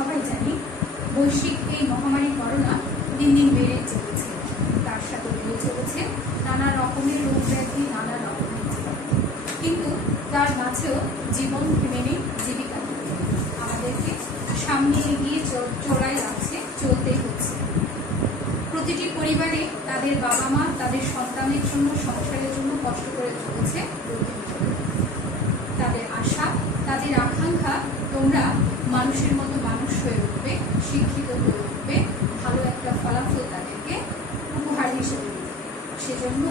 সবাই জানি বৈশ্বিক এই মহামারী করোনা দিন দিন বেড়ে চলেছে, তার সাথে বেড়ে চলেছে নানা রকমের রোগ ব্যাধি, নানা রকমের জীবন। কিন্তু তার মাঝেও জীবন থেমে নেই, জীবিকা আমাদেরকে সামনে এগিয়ে চড়াই লাগছে, চলতেই হচ্ছে। প্রতিটি পরিবারে তাদের বাবা মা তাদের সন্তানের জন্য, সংসারের জন্য কষ্ট করে চলেছে। তাদের আশা, তাদের আকাঙ্ক্ষা তোমরা মানুষের মতো মানুষ হয়ে উঠবে, শিক্ষিত হয়ে উঠবে, ভালো একটা ফলাফল তাদেরকে উপহার হিসেবে দেবে। সেজন্য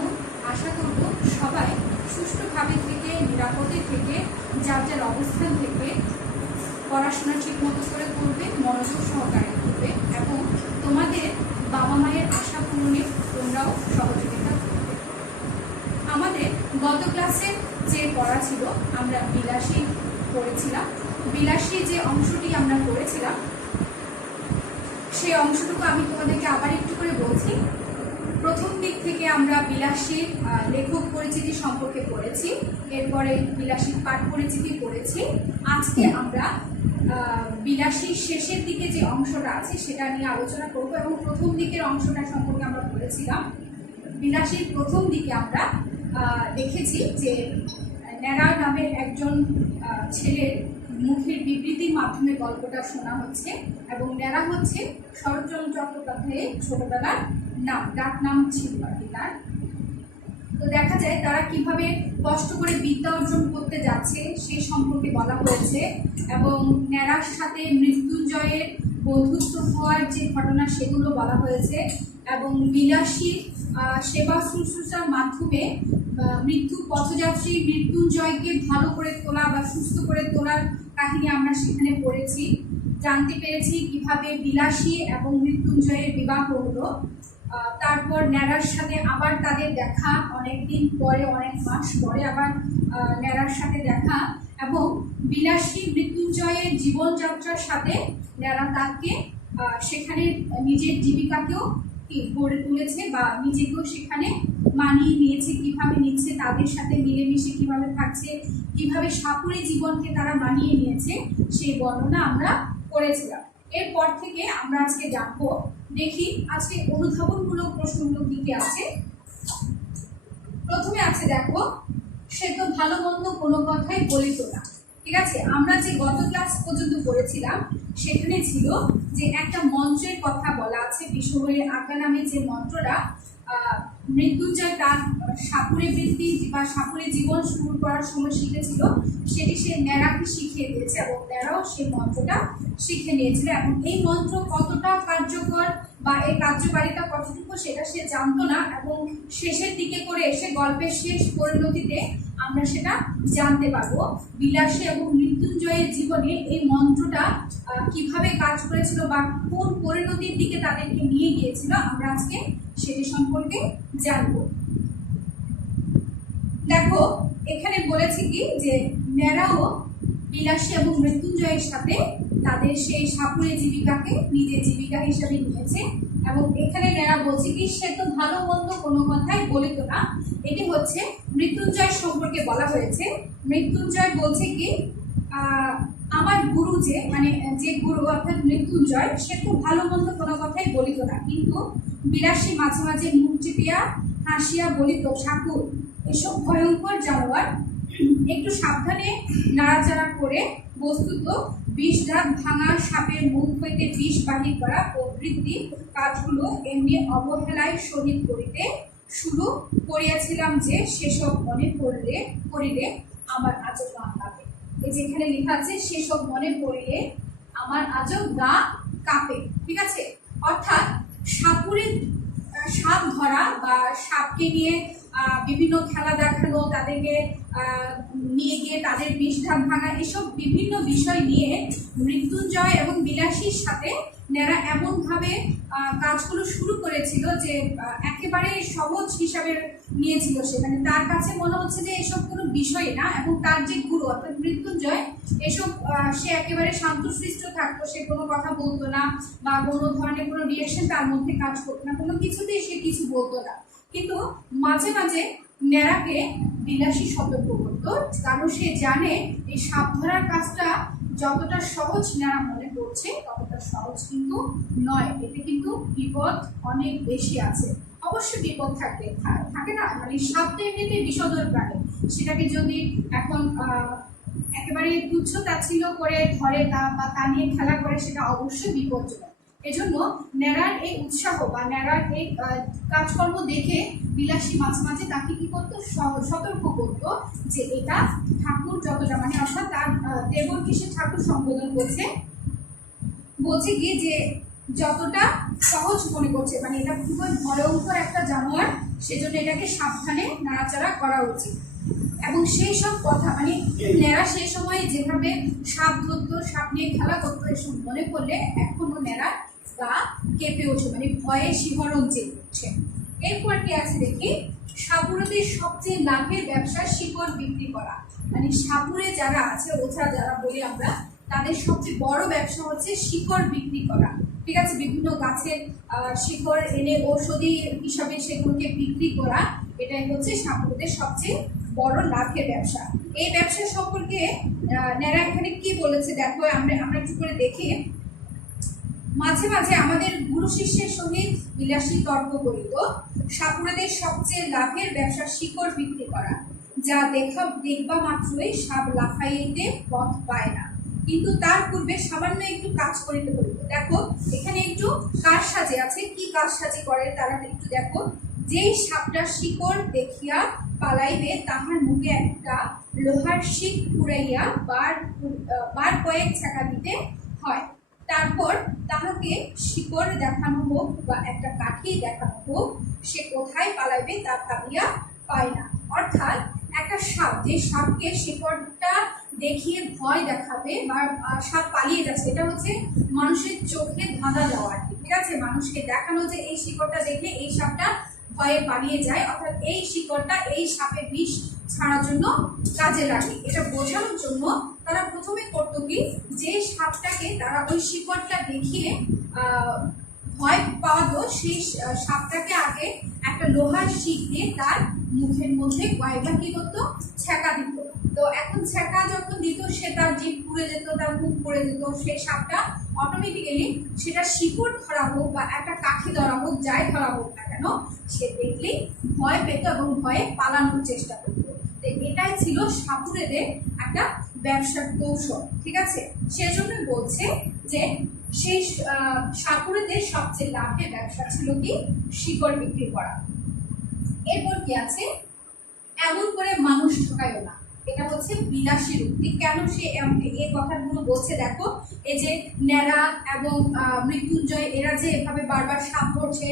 আশা করব সবাই সুষ্ঠুভাবে থেকে, নিরাপদে থেকে, যার যার অবস্থান থেকে পড়াশোনা ঠিক মতো করে করবে, মনোযোগ সহকারে করবে এবং তোমাদের বাবা মায়ের আশা পূরণে তোমরাও সহযোগিতা করবে। আমাদের গত ক্লাসে যে পড়া ছিল, আমরা বিলাসী পড়েছিলাম। বিলাসী যে অংশটি আমরা পড়েছিলাম, সেই অংশটুকু আমি তোমাদেরকে আবার একটু করে বলছি। প্রথম দিক থেকে আমরা বিলাসীর লেখক পরিচিতি সম্পর্কে পড়েছি, এরপরে বিলাসীর পাঠ পরিচিতি পড়েছি। আজকে আমরা বিলাসীর শেষের দিকে যে অংশটা আছে সেটা নিয়ে আলোচনা করব এবং প্রথম দিকের অংশটা সম্পর্কে আমরা পড়েছিলাম। বিলাসীর প্রথম দিকে আমরা দেখেছি যে ন্যাড়া নামের একজন ছেলের মুখের বিবৃতির মাধ্যমে গল্পটা শোনা হচ্ছে এবং ন্যাড়া হচ্ছে শরৎচন্দ্র চট্টোপাধ্যায়ের ছোটবেলার নাম, ডাক নাম ছিল আর কি তার। তো দেখা যায় তারা কিভাবে কষ্ট করে বিদ্যা অর্জন করতে যাচ্ছে সেই সম্পর্কে বলা হয়েছে এবং ন্যাড়ার সাথে মৃত্যুঞ্জয়ের বন্ধুত্ব হওয়ার যে ঘটনা সেগুলো বলা হয়েছে এবং বিলাসী সেবা শুশ্রূষার মাধ্যমে মৃত্যু পথযাত্রী মৃত্যুঞ্জয়কে ভালো করে তোলা বা সুস্থ করে তোলার কাহিনী আমরা সেখানে পড়েছি। জানতে পেরেছি কিভাবে বিলাসী এবং মৃত্যুঞ্জয়ের বিবাহ হলো। তারপর ন্যাড়ার সাথে আবার তাদের দেখা, অনেকদিন পরে, অনেক মাস পরে আবার ন্যাড়ার সাথে দেখা এবং বিলাসী মৃত্যুঞ্জয়ের জীবনযাত্রার সাথে ন্যাড়া তাকে সেখানে নিজের জীবিকাকেও গড়ে তুলেছে বা নিজেকেও সেখানে মানিয়ে নিয়েছে, কিভাবে নিচ্ছে, তাদের সাথে মিলেমিশে কিভাবে থাকছে, কিভাবে সাপুরে জীবনকে তারা মানিয়ে নিয়েছে সেই বর্ণনা আমরা করেছিলাম। এরপর থেকে আমরা আজকে জানবো, দেখি আজকে অনুধাবনমূলক প্রশ্নগুলো কি কি আছে। প্রথমে আছে দেখো, সে তো ভালো মন্দ কোনো কথাই বলিত না। ঠিক আছে, আমরা যে গত ক্লাস পর্যন্ত পড়েছিলাম সেখানে ছিল যে একটা মন্ত্রের কথা বলা আছে, বিশ্ববরের আজ্ঞা নামে যে মন্ত্রটা মৃত্যুঞ্জয় তার সাপুরে বৃত্তি বা সাপুরে জীবন শুরু করার সময় শিখেছিল, সেটি সে ন্যাড়াকে শিখিয়ে দিয়েছে এবং ন্যাড়াও সেই মন্ত্রটা শিখে নিয়েছিল এবং এই মন্ত্র কতটা কার্যকর বা এর কার্যকারিতা কতটুকু সেটা সে জানতো না এবং শেষের দিকে করে এসে গল্পের শেষ পরিণতিতে আমরা সেটা জানতে পারবো। বিলাসী এবং মৃত্যুঞ্জয়ের জীবনে এই মন্ত্রটা কিভাবে কাজ করেছিল বা কোন পরিণতির দিকে তাদেরকে নিয়ে গিয়েছিল আমরা আজকে সেটি সম্পর্কে জানবো। দেখো এখানে বলেছি কি যে ন্যাড়াও বিলাসী এবং মৃত্যুঞ্জয়ের সাথে তাদের সেই সাপুরে জীবিকাকে নিজের জীবিকা হিসেবে নিয়েছে এবং এখানে ন্যাড়া বলছে কি সে তো ভালো মন্দ কোনো কথাই বলিত না। এটি হচ্ছে মৃত্যুঞ্জয় সম্পর্কে বলা হয়েছে। মৃত্যুঞ্জয় বলছে কি আমার গুরু যে যে গুরু অর্থাৎ মৃত্যুঞ্জয়, সে তো ভালো মন্দ কোনো কথাই বলিত না, কিন্তু বিলাসী মাঝে মাঝে মুখ চিপিয়া হাসিয়া বলিত, ঠাকুর এসব ভয়ঙ্কর জানোয়ার, একটু সাবধানে নাড়াচাড়া করে, বস্তুত বিষ দাঁত ভাঙা সাপের মুখ হইতে বিষ বাহির করা প্রভৃতি কাজগুলো এমনি অবহেলায় সহিত করিতে শুরু করিয়াছিলাম যে সেসব মনে পড়িলে আমার আজও গা কাঁপে। এই যেখানে লেখা আছে সেসব মনে পড়িলে আমার আজও গা কাঁপে। ঠিক আছে, অর্থাৎ সাপুরে সাপ ধরা বা সাপকে নিয়ে বিভিন্ন খেলা দেখানো, তাদেরকে নিয়ে গিয়ে তাদের বিষধাত ভাঙা, এসব বিভিন্ন বিষয় নিয়ে মৃত্যুঞ্জয় এবং বিলাসীর সাথে ন্যাড়া এমনভাবে কাজগুলো শুরু করেছিল যে একেবারে সহজ হিসাবে নিয়েছিল সেখানে। তার কাছে মনে হচ্ছে যে এসব কোনো বিষয় না এবং তার যে গুরু অর্থাৎ মৃত্যুঞ্জয়, এসব সে একেবারে শান্তশিষ্ট থাকতো, সে কোনো কথা বলতো না বা কোনো ধরনের কোনো রিয়েকশন তার মধ্যে কাজ করতো না, কোনো কিছুতেই সে কিছু বলতো না। কিন্তু মাঝে মাঝে ন্যাড়াকে বিলাসী সতর্ক করতো, কারণ সে জানে এই সাপ ধরার কাজটা যতটা সহজ নেড়া মনে করছে ততটা সহজ কিন্তু নয়, এতে কিন্তু বিপদ অনেক বেশি আছে। অবশ্যই বিপদ থাকে না, মানে সাপটা এমনিতে বিষধর প্রাণী, সেটাকে যদি এখন একেবারে তুচ্ছ তাচ্ছিল্য করে ধরে বা তা নিয়ে খেলা করে, সেটা অবশ্যই বিপজ্জনক। এজন্য ন্যাড়ার এই উৎসাহ বা ন্যাড়ার এই কাজকর্ম দেখে বিলাসী মাঝে মাঝে তাকে কি করতো, সতর্ক করতো যে এটা ঠাকুর যতটা, মানে অর্থাৎ তার দেবরকে সে ঠাকুর সম্বোধন করছে, বলছে কি যে যতটা সহজ মনে করছে, মানে এটা খুবই ভয়ঙ্কর একটা জানোয়ার, সেজন্য এটাকে সাবধানে নাড়াচাড়া করা উচিত। এবং সেই সব কথা, মানে ন্যাড়া সেই সময় যেভাবে সাপ ধরতো, সাপ নিয়ে খেলা করতো, এসব মনে করলে এখনো ন্যাড়া গা কেঁপে ওঠে, মানে ভয়ে শিহরণ চেয়ে উঠছে। এরপর কি আছে দেখি, সাপুড়েদের সবচেয়ে লাভের ব্যবসা শিকড় বিক্রি করা। মানে সাপুড়ে যারা আছে, ওঝা যারা বলি আমরা, তাদের সবচেয়ে বড় ব্যবসা হচ্ছে শিকড় বিক্রি করা। ঠিক আছে, বিভিন্ন গাছের শিকড় এনে ঔষধি হিসাবে সেগুলোকে বিক্রি করা, এটাই হচ্ছে সাপুড়েদের সবচেয়ে বড় লাভের ব্যবসা। এই ব্যবসা সম্পর্কে ন্যাড়া এখানে কি বলেছে দেখো, আমরা একটু করে দেখি। মাঝে মাঝে আমাদের গুরু শিষ্যের সহিত বিলাসী তর্ক করিত, সাপুড়েদের সবচেয়ে লাভের ব্যবসা শিকড় বিক্রি করা, যা দেখবা মাত্রই সাপ লাফাইতে পথ পায় না, কিন্তু তার পূর্বে সামান্য একটু কাজ করিতে করিত। দেখো এখানে একটু কাজ সাজে আছে, কি কাজ সাজে করে তারা একটু দেখো। যেই সাপটা শিকড় দেখিয়া পালাইবে, তাহার মুখে একটা লোহার শিক পুরাইয়া বার কয়েক ছাকা দিতে হয়। তারপর তাহাকে শিকড় দেখানো হোক বা একটা কাঠি দেখানো হোক, সে কোথায় পালাইবে তা ভাবিয়া পায় না। অর্থাৎ একটা সাপ, যে সাপকে শিকড়টা দেখিয়ে ভয় দেখাবে বা সাপ পালিয়ে যাচ্ছে, এটা হচ্ছে মানুষের চোখে ধাঁধা দেওয়া, ঠিক আছে, মানুষকে দেখানো যে এই শিকড়টা দেখে এই সাপটা ভয়ে পালিয়ে যায়, অর্থাৎ এই শিকড়টা এই সাপের বিষ ছাড়ার জন্য কাজে লাগে। এটা বোঝানোর জন্য তারা প্রথমে করতো কি, যে সাপটাকে তারা ওই শিকড়টা দেখিয়ে ভয় পাওয়াতো, সেই সাপটাকে আগে একটা লোহার শিক দিয়ে তার মুখের মধ্যে কয়েকবার কি করতো, ছ্যাঁকা দিত। তো এখন ছ্যাঁকা যখন দিত, সে তার জিভ পুড়ে যেত, তার মুখ পুড়ে যেত, সেই সাপটা অটোমেটিক্যালি সেটা শিকড় ধরা হোক বা একটা কাঠি ধরা হোক, যাই ধরা হোক না কেন, সে দেখলেই ভয় পেত এবং ভয়ে পালানোর চেষ্টা করত। এটাই ছিল সাপুড়েদের একটা ব্যবসার কৌশল, ঠিক আছে। সেজন্য বলছে যে সেই সাপুড়েদের সবচেয়ে লাভের ব্যবসা ছিল কি, শিকড় বিক্রি করা। এরপর কি আছে, এমন করে মানুষ ঠকায়ও না, এটা হচ্ছে বিলাসীর উক্তি। কেন সে এই কথাগুলো বলছে দেখো, এই যে ন্যাড়া এবং মৃত্যুঞ্জয় এরা যে এভাবে বারবার সাপ ধরছে,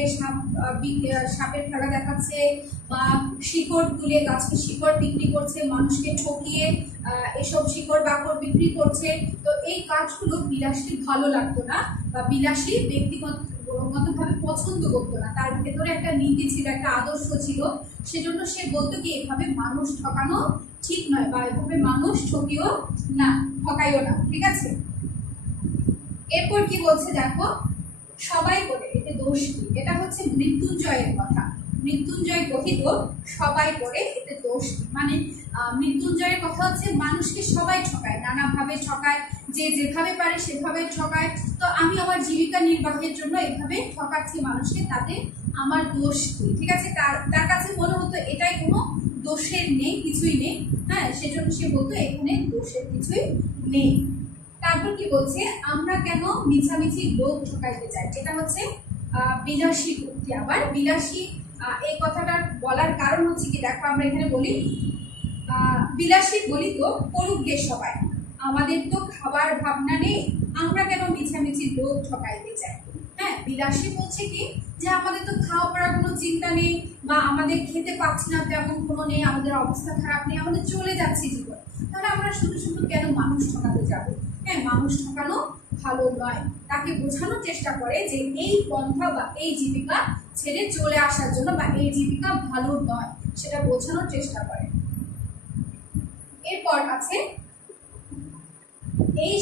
সাপের খেলা দেখাচ্ছে বা শিকড় তুলে গাছকে শিকড় বিক্রি করছে, মানুষকে ঠকিয়ে এসব শিকড় বাকড় বিক্রি করছে, তো এই কাজগুলো বিলাসীর ভালো লাগতো না বা বিলাসী ব্যক্তিগতভাবে পছন্দ করতো না। তার ভেতরে একটা নীতি ছিল, একটা আদর্শ ছিল, সেজন্য সে বলতো কি এভাবে মানুষ ঠকানো ঠিক নয় বা এভাবে মানুষ ঠকিও না, ঠকাইও না, ঠিক আছে। এরপর কি বলছে দেখো, সবাই করে, এতে দোষ কি, এটা হচ্ছে মৃত্যুঞ্জয়ের কথা। মৃত্যুঞ্জয় কহিত সবাই করে, এতে দোষ কি, মানে মৃত্যুঞ্জয়ের কথা হচ্ছে মানুষকে সবাই ঠকায়, নানাভাবে ঠকায়, যে যেভাবে পারে সেভাবে ঠকায়, তো আমি আমার জীবিকা নির্বাহের জন্য এভাবে ঠকাচ্ছি মানুষকে, তাতে আমার দোষ কি, ঠিক আছে। তার কাছে মনে হতো এটাই কোনো দোষের নেই, কিছুই নেই, হ্যাঁ, সেজন্য সে বলতো এখানে দোষের কিছুই নেই। তারপর কি বলছে, আমরা কেন মিছামিছি লোক ঠকাইতে চাই, এটা হচ্ছে বিলাসী উক্তি। আবার বিলাসী এই কথাটা বলার কারণ হচ্ছে কি দেখো, আমরা এখানে বলি বিলাসী বলি তো করুক গে সবাই, আমাদের তো খাবার ভাবনা নেই, আমরা কেন মিছামিছি লোক ঠকাইতে চাই। হ্যাঁ, বিলাসী বলছে কি যে আমাদের তো খাওয়া পড়ার কোনো চিন্তা নেই বা আমাদের খেতে পাচ্ছি না তেমন কোনো নেই, আমাদের অবস্থা খারাপ নেই, আমাদের চলে যাচ্ছে জীবন, তাহলে আমরা শুধু শুধু কেন মানুষ ঠকাতে যাবো। হ্যাঁ, মানুষ ঠকানো ভালো নয়, তাকে বোঝানোর চেষ্টা করে যে এই পন্থা বা এই জীবিকা ছেড়ে চলে আসার জন্য বা এই জীবিকা ভালো নয়, সেটা বোঝানোর চেষ্টা করে। এরপর আছে, এই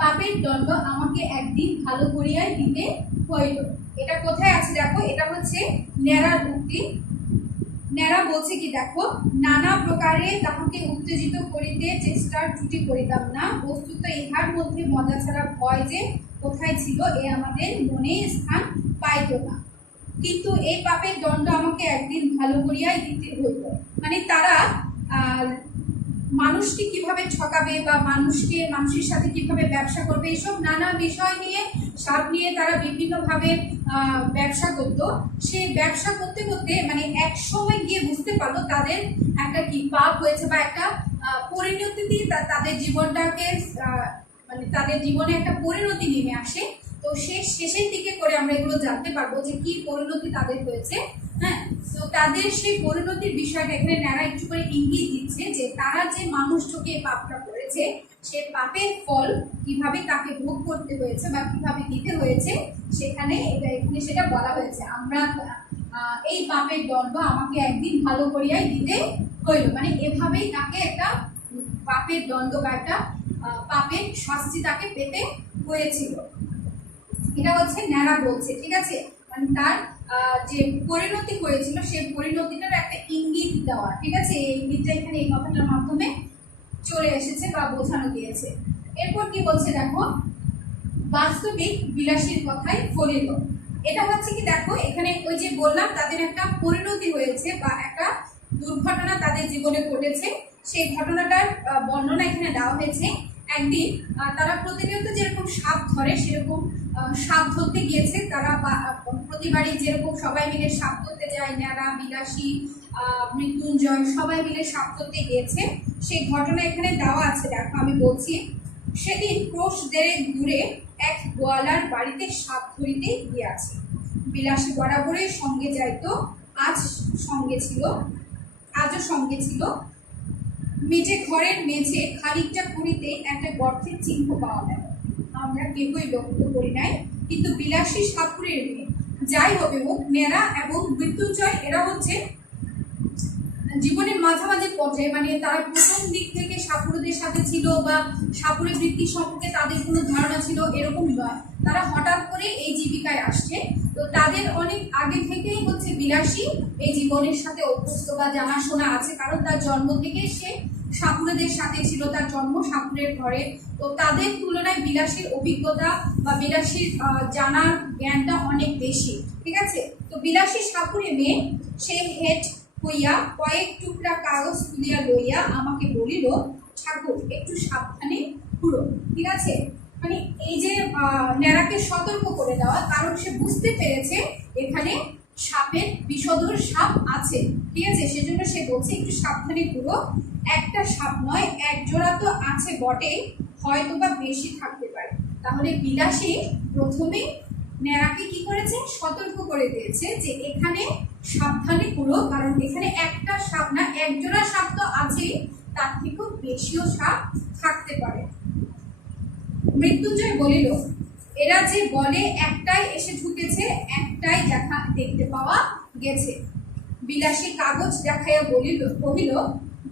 পাপের দণ্ড আমাকে একদিন ভালো করিয়াই দিতে হইল। এটা কোথায় আছে দেখো, এটা হচ্ছে ন্যাড়ার উক্তি। ন্যাড়া বলছে কি দেখো, নানা প্রকারে তাহাকে উত্তেজিত করিতে চেষ্টার ত্রুটি করিতাম না, বস্তুত ইহার মধ্যে মজা ছাড়া ভয় যে কোথায় ছিল এ আমাদের মনে স্থান পাইত না, কিন্তু এই পাপের দণ্ড আমাকে একদিন ভালো করিয়াই দিতে হইল। মানে তারা মানুষকে কিভাবে ঠকাবে বা মানুষের সাথে কিভাবে ব্যবসা করবে, এইসব নানা বিষয় নিয়ে সাপ নিয়ে তারা বিভিন্নভাবে ব্যবসা করত। সেই ব্যবসা করতে করতে মানে এক সময় গিয়ে বুঝতে পারলো তাদের একটা কি পাপ হয়েছে বা একটা পরিণতি, তাদের জীবনটাকে মানে তাদের জীবনে একটা পরিণতি নেমে আসে। তো শেষের দিকে করে আমরা এগুলো জানতে পারবো যে কি পরিণতি তাদের হয়েছে। হ্যাঁ, তো তাদের সেই পরিণতির বিষয়টা এখানে ন্যাড়া একটু করে ইঙ্গিত দিচ্ছে যে তারা যে মানুষ চোখে পাপটা করেছে সে পাপের ফল কিভাবে তাকে ভোগ করতে হয়েছে বা কিভাবে দিতে হয়েছে, এখানে সেটা বলা হয়েছে। আমরা এই পাপের দণ্ড আমাকে একদিন ভালো করিয়াই দিতে হইল, মানে এভাবেই তাকে একটা পাপের দণ্ড বা একটা পাপের শাস্তি তাকে পেতে হয়েছিল। এটা হচ্ছে ন্যাড়া বলছে, ঠিক আছে, মানে তার যে পরিণতি হয়েছিল সেই পরিণতিটার একটা ইঙ্গিত দেওয়া, ঠিক আছে। এই ইঙ্গিতটা এখানে এই কথাটার মাধ্যমে চলে এসেছে বা বোঝানো দিয়েছে। এরপর কি বলছে দেখো, বাস্তবিক বিলাসীর কথাই ফলিল। এটা হচ্ছে কি দেখো, এখানে ওই যে বললাম তাদের একটা পরিণতি হয়েছে বা একটা দুর্ঘটনা তাদের জীবনে ঘটেছে, সেই ঘটনাটার বর্ণনা এখানে দেওয়া হয়েছে। একদিন তারা প্রতিনিয়ত যেরকম সাপ ধরে সেরকম সাপ ধরতে গিয়েছে তারা, প্রতিবারই যেরকম সবাই মিলে সাপ ধরতে যায়, ন্যাড়া, বিলাসী, মৃত্যুঞ্জয় সবাই মিলে সাপ ধরতে গিয়েছে, সেই ঘটনা এখানে দেওয়া আছে। দেখো আমি বলছি, সেদিন ক্রোশ দেড়েক দূরে এক গোয়ালার বাড়িতে সাপ ধরিতে গিয়াছে। বিলাসী বরাবরই সঙ্গে যাইতো, আজও সঙ্গে ছিল। মেঝে ঘরের মেঝে খানিকটা খুঁড়িতে একটা গর্তের চিহ্ন পাওয়া গেল। আমরা কেউই লক্ষ্য করি নাই, কিন্তু বিলাসী সাপুরের মেয়ে যাই হবে হোক, ন্যাড়া এবং মৃত্যুঞ্জয় এরা হচ্ছে জীবনের মাঝামাঝি পর্যায়ে, মানে তারা প্রথম দিক থেকে সাপুরদের সাথে ছিল বা সাপুরের বৃত্তি সম্পর্কে তাদের কোনো ধারণা ছিল এরকম নয়, তারা হঠাৎ করে এই জীবিকায় আসছে। তো তাদের অনেক আগে থেকেই হচ্ছে বিলাসী এই জীবনের সাথে অভ্যস্ত বা জানাশোনা আছে, কারণ তার জন্ম থেকে সে সাপুরেদের সাথে ছিল, তার জন্ম সাপুরের ঘরে। তো তাদের তুলনায় বিলাসীর অভিজ্ঞতা বা বিলাসীর জানার জ্ঞানটা অনেক বেশি, ঠিক আছে। তো বিলাসী সাপুরে মেয়ে সে হেড হইয়া কয়েক টুকরা কাগজ তুলিয়া লইয়া আমাকে বলিল, ঠাকুর একটু সাবধানে ঘুরো, ঠিক আছে। মানে এই যে ন্যাড়াকে সতর্ক করে দেওয়া, কারণ সে বুঝতে পেরেছে এখানে সাপের বিষধর সাপ আছে, ঠিক আছে, সেজন্য সে বলছে একটু সাবধানে ঘুরো। একটা সাপ নয়, এক জোড়া তো আছে বটে, হয়তো বা বেশি থাকতে পারে। তাহলে বিলাসী প্রথমে ন্যাড়াকে কি করেছে, সতর্ক করে দিয়েছে যে এখানে সাবধানে ঘুরো, কারণ এখানে একটা সাপ না, এক জোড়া সাপ তো আছে, তার থেকেও বেশিও সাপ থাকতে পারে। মৃত্যুঞ্জয় বলিল, এরা যে বলে একটাই এসে ঢুকেছে, একটাই দেখতে পাওয়া গেছে। বিলাসী কাগজ দেখাইয়া কহিল,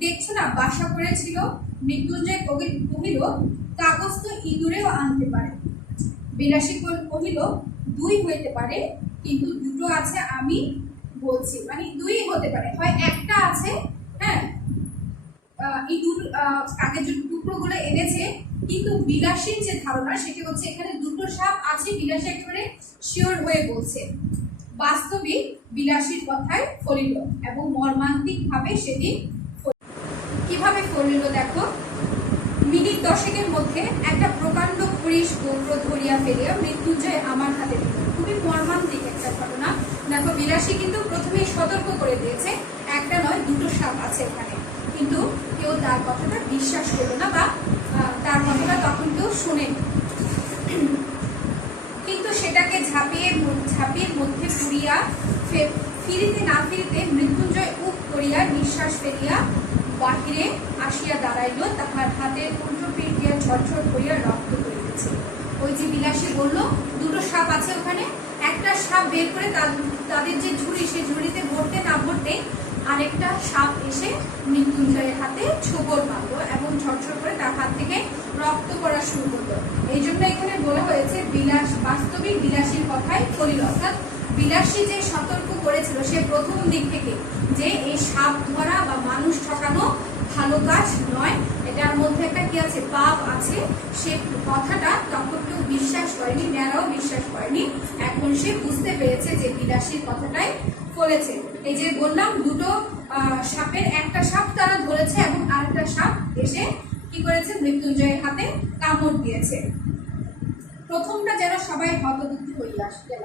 দেখছো না বাসা করেছিল। মৃত্যুঞ্জয় কহিল, কাগজ তো ইঁদুরেও আনতে পারে। বিলাসী কহিল, দুই হইতে পারে, কিন্তু দুটো আছে আমি বলছি, মানে দুই হতে পারে, হয় একটা আছে, হ্যাঁ, ইঁদুর কাগজের টুকরোগুলো এনেছে, কিন্তু বিলাসীর যে ধারণা সেটা হচ্ছে এখানে দুটো সাপ আছে, বিলাসী একেবারে শিওর হয়ে বলছে। বাস্তবিক বিলাসীর কথায় ফলিল এবং মর্মান্তিক ভাবে সেদিন কিভাবে ফলিল দেখো, মিনিট 10 মধ্যে একটা প্রকাণ্ড পুলিশ গৌর ধরিয়া ফেলিয়া মৃত্যুঞ্জয় আমার হাতে দিল। খুবই মর্মান্তিক একটা ঘটনা। দেখো বিলাসী কিন্তু প্রথমেই সতর্ক করে দিয়েছে একটা নয় দুটো সাপ আছে এখানে, কিন্তু কেউ তার কথাটা বিশ্বাস করলো না বা তার কথাটা তখন কেউ শোনেনি। কিন্তু সেটাকে ঝাঁপির মধ্যে পুরিয়া ফিরিতে না ফিরিতে মৃত্যুঞ্জয় উপ করিয়া নিঃশ্বাস ফেলিয়া বাহিরে আসিয়া দাঁড়াইল, তাহার হাতের উল্টো পিঠ দিয়া ঝরঝর করিয়া রক্ত করিতেছে। ওই যে বিলাসী বলল দুটো সাপ আছে ওখানে, একটা সাপ বের করে তাদের যে ঝুড়ি সে ঝুড়িতে ভরতে না ভরতে আরেকটা সাপ এসে মৃত্যুঞ্জয়ের হাতে ছোবর মারল এবং ঝরঝর করে তার হাত থেকে রক্ত করা শুরু করলো। এই জন্য এখানে বলা হয়েছে বাস্তবিক বিলাসীর কথাই ফলিল, অর্থাৎ বিলাসী যে সতর্ক করেছিল সে প্রথম দিক থেকে যে এই সাপ ধরা বা মানুষ ঠকানো ভালো কাজ নয়, এটার মধ্যে একটা কি আছে, পাপ আছে, সে কথাটা তখন কেউ বিশ্বাস করেনি, মেয়েরাও বিশ্বাস করেনি। এখন সে বুঝতে পেরেছে যে বিলাসীর কথাটাই বলেছে। এই যে বললাম দুটো সাপের একটা সাপ তারা ধরেছে এবং আরেকটা সাপ এসে কি করেছে, মৃত্যুঞ্জয়ের হাতে কামড় দিয়েছে। প্রথমটা যেন সবাই হতবুদ্ধি হয়ে গেল,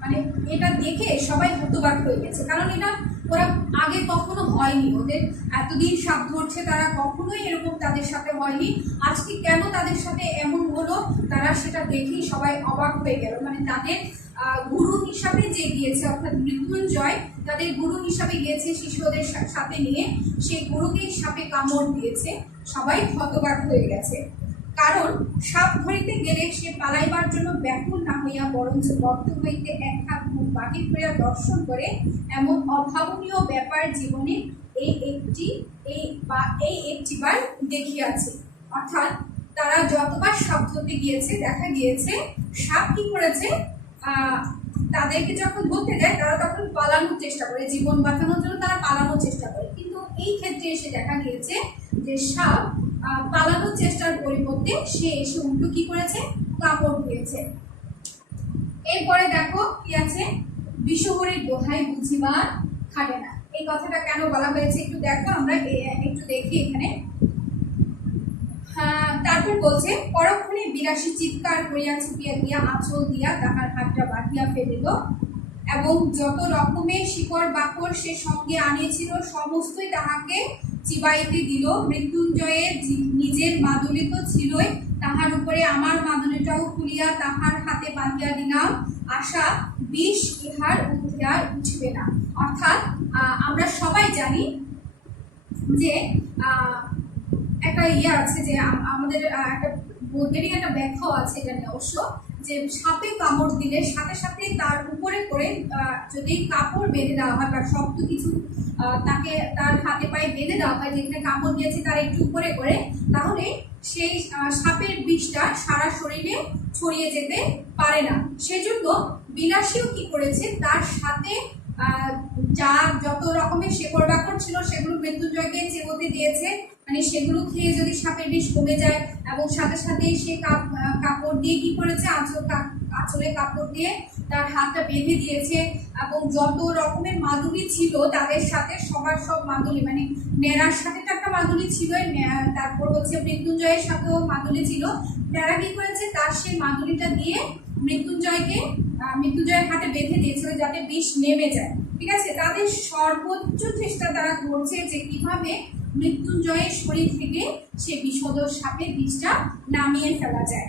মানে এটা দেখে সবাই হতবাক হয়ে গেছে, কারণ এটা ওরা আগে কখনো হয়নি, ওদের এতদিন সাপ ধরছে তারা কখনোই এরকম তাদের সাথে হয়নি, আজকে কেন তাদের সাথে এমন হলো তারা সেটা দেখেই সবাই অবাক হয়ে গেল। মানে তাদের গুরু হিসাবে যে গিয়েছে, অর্থাৎ মৃত্যুঞ্জয় তাদের গুরু হিসাবে গিয়েছে শিশুদের সাথে নিয়ে, সেই গুরুকে সাপে কামড় দিয়েছে, সবাই হতবাক হয়ে গেছে। কারণ সাপ ধরিতে গেলে সে পালাইবার জন্য ব্যাকুল না হইয়া বরঞ্চ গর্ত হইতে এক হাত মুখ বাহির করিয়া দর্শন করে, এমন অভাবনীয় ব্যাপার জীবনে এই একটিবার দেখিয়াছে। অর্থাৎ তারা যতবার সাপ ধরতে গিয়েছে দেখা গিয়েছে সাপ কি করেছে, তাদেরকে যখন ধরতে যায় তারা তখন পালানোর চেষ্টা করে, জীবন বাঁচানোর জন্য তারা পালানোর চেষ্টা করে, কিন্তু এই ক্ষেত্রে এসে দেখা গিয়েছে যে সাপ পালানোর চেষ্টার পরিবর্তে সে এসে উল্টো কি করেছে, কামড় দিয়েছে। এরপরে দেখো কি আছে, বিষহরীর দোহাই বুঝিবার খাটে না। এই কথাটা কেন বলা হয়েছে একটু দেখো, আমরা একটু দেখি এখানে। তারপর বলছে, পরক্ষণে বিলাসী চিৎকার করিয়া ছুটিয়া গিয়া আঁচল দিয়া তাহার হাতটা বাঁধিয়া ফেলিল এবং যত রকমের শিকড় বাকড় সে সঙ্গে আনিয়েছিল সমস্তই তাহাকে চিবাইতে দিল। মৃত্যুঞ্জয়ের নিজের মাদুলি তো ছিলই, তাহার উপরে আমার মাদুলিটাও খুলিয়া তাহার হাতে বাঁধিয়া দিলাম, আশা বিষ ইহার উঠিয়া উঠবে না। অর্থাৎ আমরা সবাই জানি যে একটা আছে যে আমাদের একটা বৈজ্ঞানিক একটা ব্যাখ্যাও আছে এটা নিয়ে অবশ্য, যে সাপে কামড় দিলে সাথে সাথে তার উপরে করে যদি কাপড় বেঁধে দেওয়া হয় বা শক্ত কিছু তাকে তার হাতে পায়ে বেঁধে দেওয়া হয়, যেখানে কামড় দিয়েছে তার একটু উপরে করে, তাহলে সেই সাপের বিষটা সারা শরীরে ছড়িয়ে যেতে পারে না। সেজন্য বিলাসীও কি করেছে, তার সাথে যা যত রকমের শেকড় বাকড় ছিল সেগুলো মৃত্যুঞ্জয়কে চেবোতে দিয়েছে, মানে সেগুলো খেয়ে যদি সাপের বিষ কমে যায়, এবং সাথে সাথে সে কাপড় দিয়ে কি করেছে, আঁচলে কাপড় দিয়ে তার হাতটা বেঁধে দিয়েছে, এবং যত রকমের মাদুলি ছিল তাদের সাথে সবার সব মাদুলি, মানে নেড়ার সাথে তো একটা মাদুলি ছিল, তারপর হচ্ছে মৃত্যুঞ্জয়ের সাথেও মাদুলি ছিল, নেড়া কি করেছে তার সেই মাদুলিটা দিয়ে মৃত্যুঞ্জয়ের হাতে বেঁধে দিয়েছিল যাতে বিষ নেমে যায়। ঠিক আছে, তাদের সর্বোচ্চ চেষ্টা তারা করছে যে কিভাবে মৃত্যুঞ্জয়ের শরীর থেকে সে বিষধর সাপের বিষটা নামিয়ে ফেলা যায়।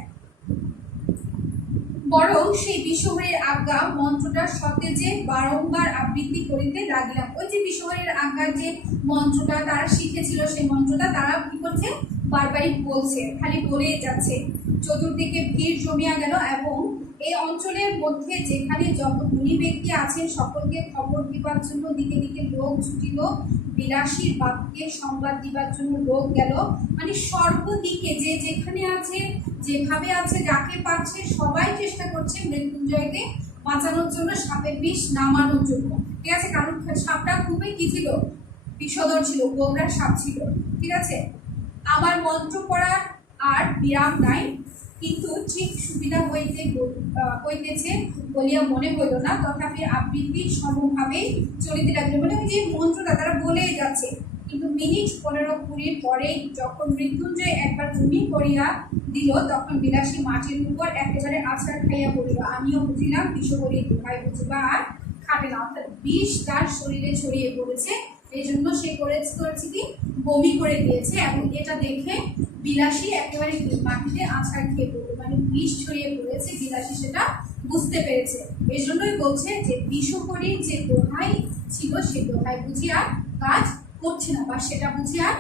বরং সেই বিষহরীর আজ্ঞা মন্ত্রটা সতেজে বারংবার আবৃত্তি করিতে লাগিলাম। ওই যে বিষহরীর আজ্ঞার যে মন্ত্রটা তারা শিখেছিল, সেই মন্ত্রটা তারা কি করছে, বারবারই বলছে, খালি বলে যাচ্ছে। চতুর্দিকে ভিড় জমিয়া গেল এবং এই অঞ্চলের মধ্যে যেখানে যত ধনী ব্যক্তি আছেন সকলকে খবর দিবার জন্য দিকে দিকে লোক ছুটিল, বিলাসীর বাক্যে সংবাদ দিবার জন্য লোক গেল, মানে সর্বদিকে যে যেখানে আছে, যেভাবে আছে, যাকে পারছে সবাই চেষ্টা করছে মৃত্যুঞ্জয়কে বাঁচানোর জন্য, সাপের বিষ নামানোর জন্য। ঠিক আছে, কারণ সাপটা খুবই কি ছিল, বিষধর ছিল, গোবরা সাপ ছিল। ঠিক আছে, আমার মন্ত্র পড়ার আর বিরাম নাই, কিন্তু ঠিক সুবিধা হইতেছে বলিয়া মনে হইল না, তথাপি আবৃত্তি সমভাবেই চলিতে লাগলো। মানে ওই যে মন্ত্রটা তারা বলেই যাচ্ছে, কিন্তু মিনিট 15-20 পরে যখন মৃত্যুঞ্জয় একবার বমি করিয়া দিল, তখন বিলাসী মাটির উপর একেবারে আছাড় খাইয়া পড়িল। আমিও বুঝিলাম বিষহরীর দোহাই বুঝিবা আর খাটে না, অর্থাৎ বিষ তার শরীরে ছড়িয়ে পড়েছে, এই জন্য সে করেছে কি, বমি করে দিয়েছে, এবং এটা দেখে বিলাসী একেবারে মাটিতে আছাড় খেয়ে পড়লো, মানে বিষ ছড়িয়ে পড়েছে, বিলাসী সেটা বুঝতে পেরেছে। এই জন্যই বলছে যে বিষহরীর যে দোহাই ছিল সে দোহাই বুঝি আর কাজ করছে না, বা সেটা বুঝি আর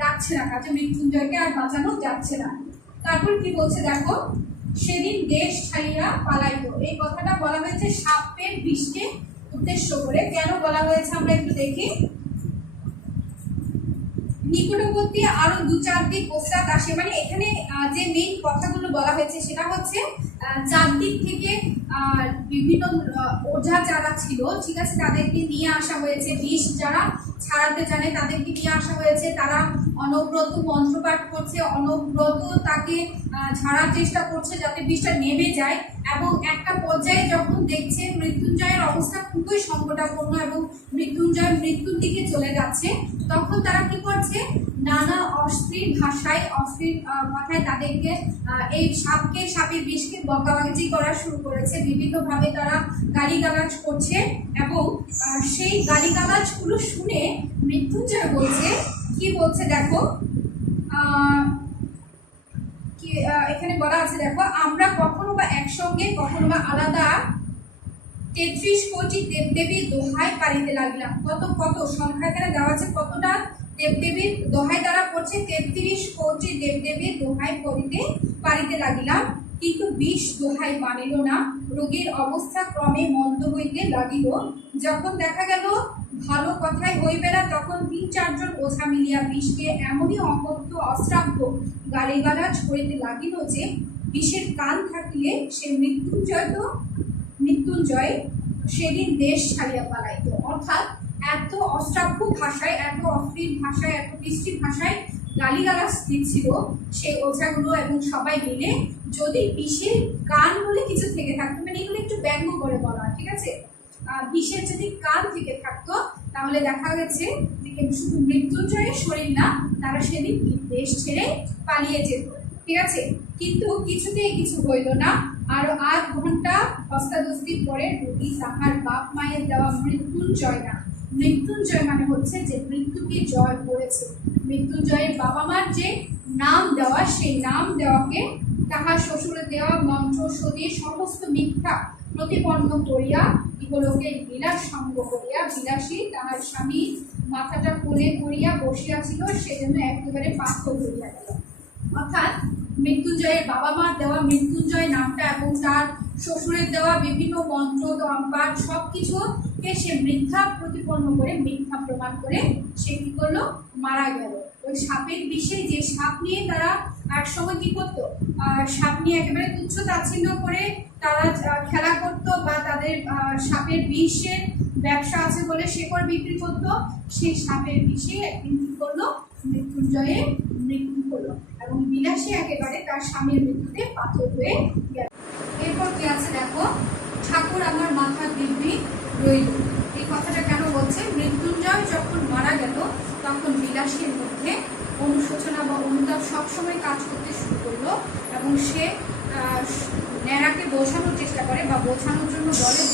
ডাকছে না, কাজে মৃত্যুঞ্জয়কে আর বাঁচানো যাচ্ছে না। তারপর কি বলছে দেখো, সেদিন দেশ ছাড়িয়া পালাইতো। এই কথাটা বলা হয়েছে সাপের বিষকে উদ্দেশ্য করে। কেন বলা হয়েছে আমরা একটু দেখি। নিকটবর্তী আরো 2-4 দিন পশ্চাৎ আসে, মানে এখানে যে মেইন কথাগুলো বলা হয়েছে সেটা হচ্ছে চারদিক থেকে বিভিন্ন ওঝা যারা ছিল, ঠিক আছে, তাদেরকে নিয়ে আসা হয়েছে। বিষ যারা ছাড়াতে জানে তাদেরকে নিয়ে আসা হয়েছে। তারা অনবরত মন্ত্রপাঠ করছে, অনবরত তাকে ছাড়ার চেষ্টা করছে যাতে বিষটা নেমে যায়। এবং একটা পর্যায়ে যখন দেখছে মৃত্যুঞ্জয়ের অবস্থা খুবই সংকটাপন্ন এবং মৃত্যুঞ্জয় মৃত্যুর দিকে চলে যাচ্ছে, তখন তারা কি করছে, নানা অশ্লীল ভাষায়, অশ্লীল কথায় তাদেরকে এই সাপের বিষকে বকাবাজি করা শুরু করেছে। বিভিন্নভাবে তারা গালিগালাজ করছে এবং সেই গালিগালাজগুলো শুনে মৃত্যুঞ্জয় বলছে, কি বলছে দেখো, এখানে বলা আছে দেখো, আমরা কখনো বা একসঙ্গে কখনো বা আলাদা 33 কোটি দেবদেবীর দোহাই পারিতে লাগলাম। কত কত সংখ্যা এখানে দেওয়া আছে, কতটা দেবদেবীর দোহাই তারা করছে, 33 কোটি দেবদেবীর দোহাই করিতে পারিতে লাগিলাম, কিন্তু বিষ দোহাই মানিল না। রোগীর অবস্থা ক্রমে মন্দ হইতে লাগিল। যখন দেখা গেল ভালো কথাই হইবে না, তখন 3-4 জন ওঝা মিলিয়া বিষকে এমনই অকথ্য অশ্রাব্য গালিগালাজ করিতে লাগিল যে বিষের কান থাকিলে সে মৃত্যুঞ্জয় সেদিন দেশ ছাড়িয়া পালাইত। অর্থাৎ এত অশ্রাব্য ভাষায়, এত অশ্লীল ভাষায়, এত বৃষ্টির ভাষায় গালিগালাজ দিচ্ছিল সেই ওঝাগুলো এবং সবাই মিলে। যদি বিষের কান বলে কিছু থেকে থাকতো, মানে এগুলো একটু ব্যঙ্গ করে বলা, ঠিক আছে, বিষের যদি কান থেকে থাকতো তাহলে দেখা গেছে যে শুধু মৃত্যুঞ্জয়ের শরীর না, তারা সেদিন দেশ ছেড়ে পালিয়ে যেত, ঠিক আছে। কিন্তু কিছুতেই কিছু হইল না। আরো 8 ঘন্টা হস্তাদস্তির পরে রোগী তাহার বাপ মায়ের দেওয়া মৃত্যুঞ্জয় না, মৃত্যুঞ্জয় মানে হচ্ছে যে মৃত্যুকে জয় করেছে, মৃত্যুঞ্জয়ের বাবা মার যে নাম দেওয়া, সেই নাম দেওয়াকে তাহার শ্বশুরের দেওয়া মন্ত্র সদী সমস্ত মিথ্যা প্রতিপন্ন করিয়া ইহলোকে বিলাস সঙ্গ করিয়া, বিলাসী তাহার স্বামী মাথাটা কোলে করিয়া বসিয়াছিল, সেজন্য একেবারে পাথর হইয়া গেল। অর্থাৎ মৃত্যুঞ্জয়ের বাবা মার দেওয়া মৃত্যুঞ্জয় নামটা এবং তার শ্বশুরের দেওয়া বিভিন্ন মন্ত্র পাঠ সবকিছুকে সে মিথ্যা প্রতিপন্ন করে, মিথ্যা প্রমাণ করে সে কি করলো, মারা গেল। ওই সাপের বিষে, যে সাপ নিয়ে তারা একসময় কি করতো, সাপ নিয়ে একেবারে তুচ্ছ তাচ্ছিল্য করে তারা খেলা করতো, বা তাদের সাপের বিষের ব্যবসা আছে বলে শেকড় বিক্রি করতো, সেই সাপের বিষে একদিন কি করলো, মৃত্যুঞ্জয়ের মৃত্যু হলো এবং বিলাসী একেবারে তার স্বামীর মৃত্যুতে পাথর হয়ে গেল। এরপর কি আছে দেখো, ঠাকুর আমার মাথার দিব্যি রইল। এই কথাটা কেন বলছে, মৃত্যুঞ্জয় যখন মারা গেল তখন বিলাসীর মধ্যে অনুশোচনা বা অনুতাপ সবসময় কাজ করতে শুরু করলো এবং সে ন্যাড়াকে বোঝানোর চেষ্টা করে বা বোঝানোর জন্য বলে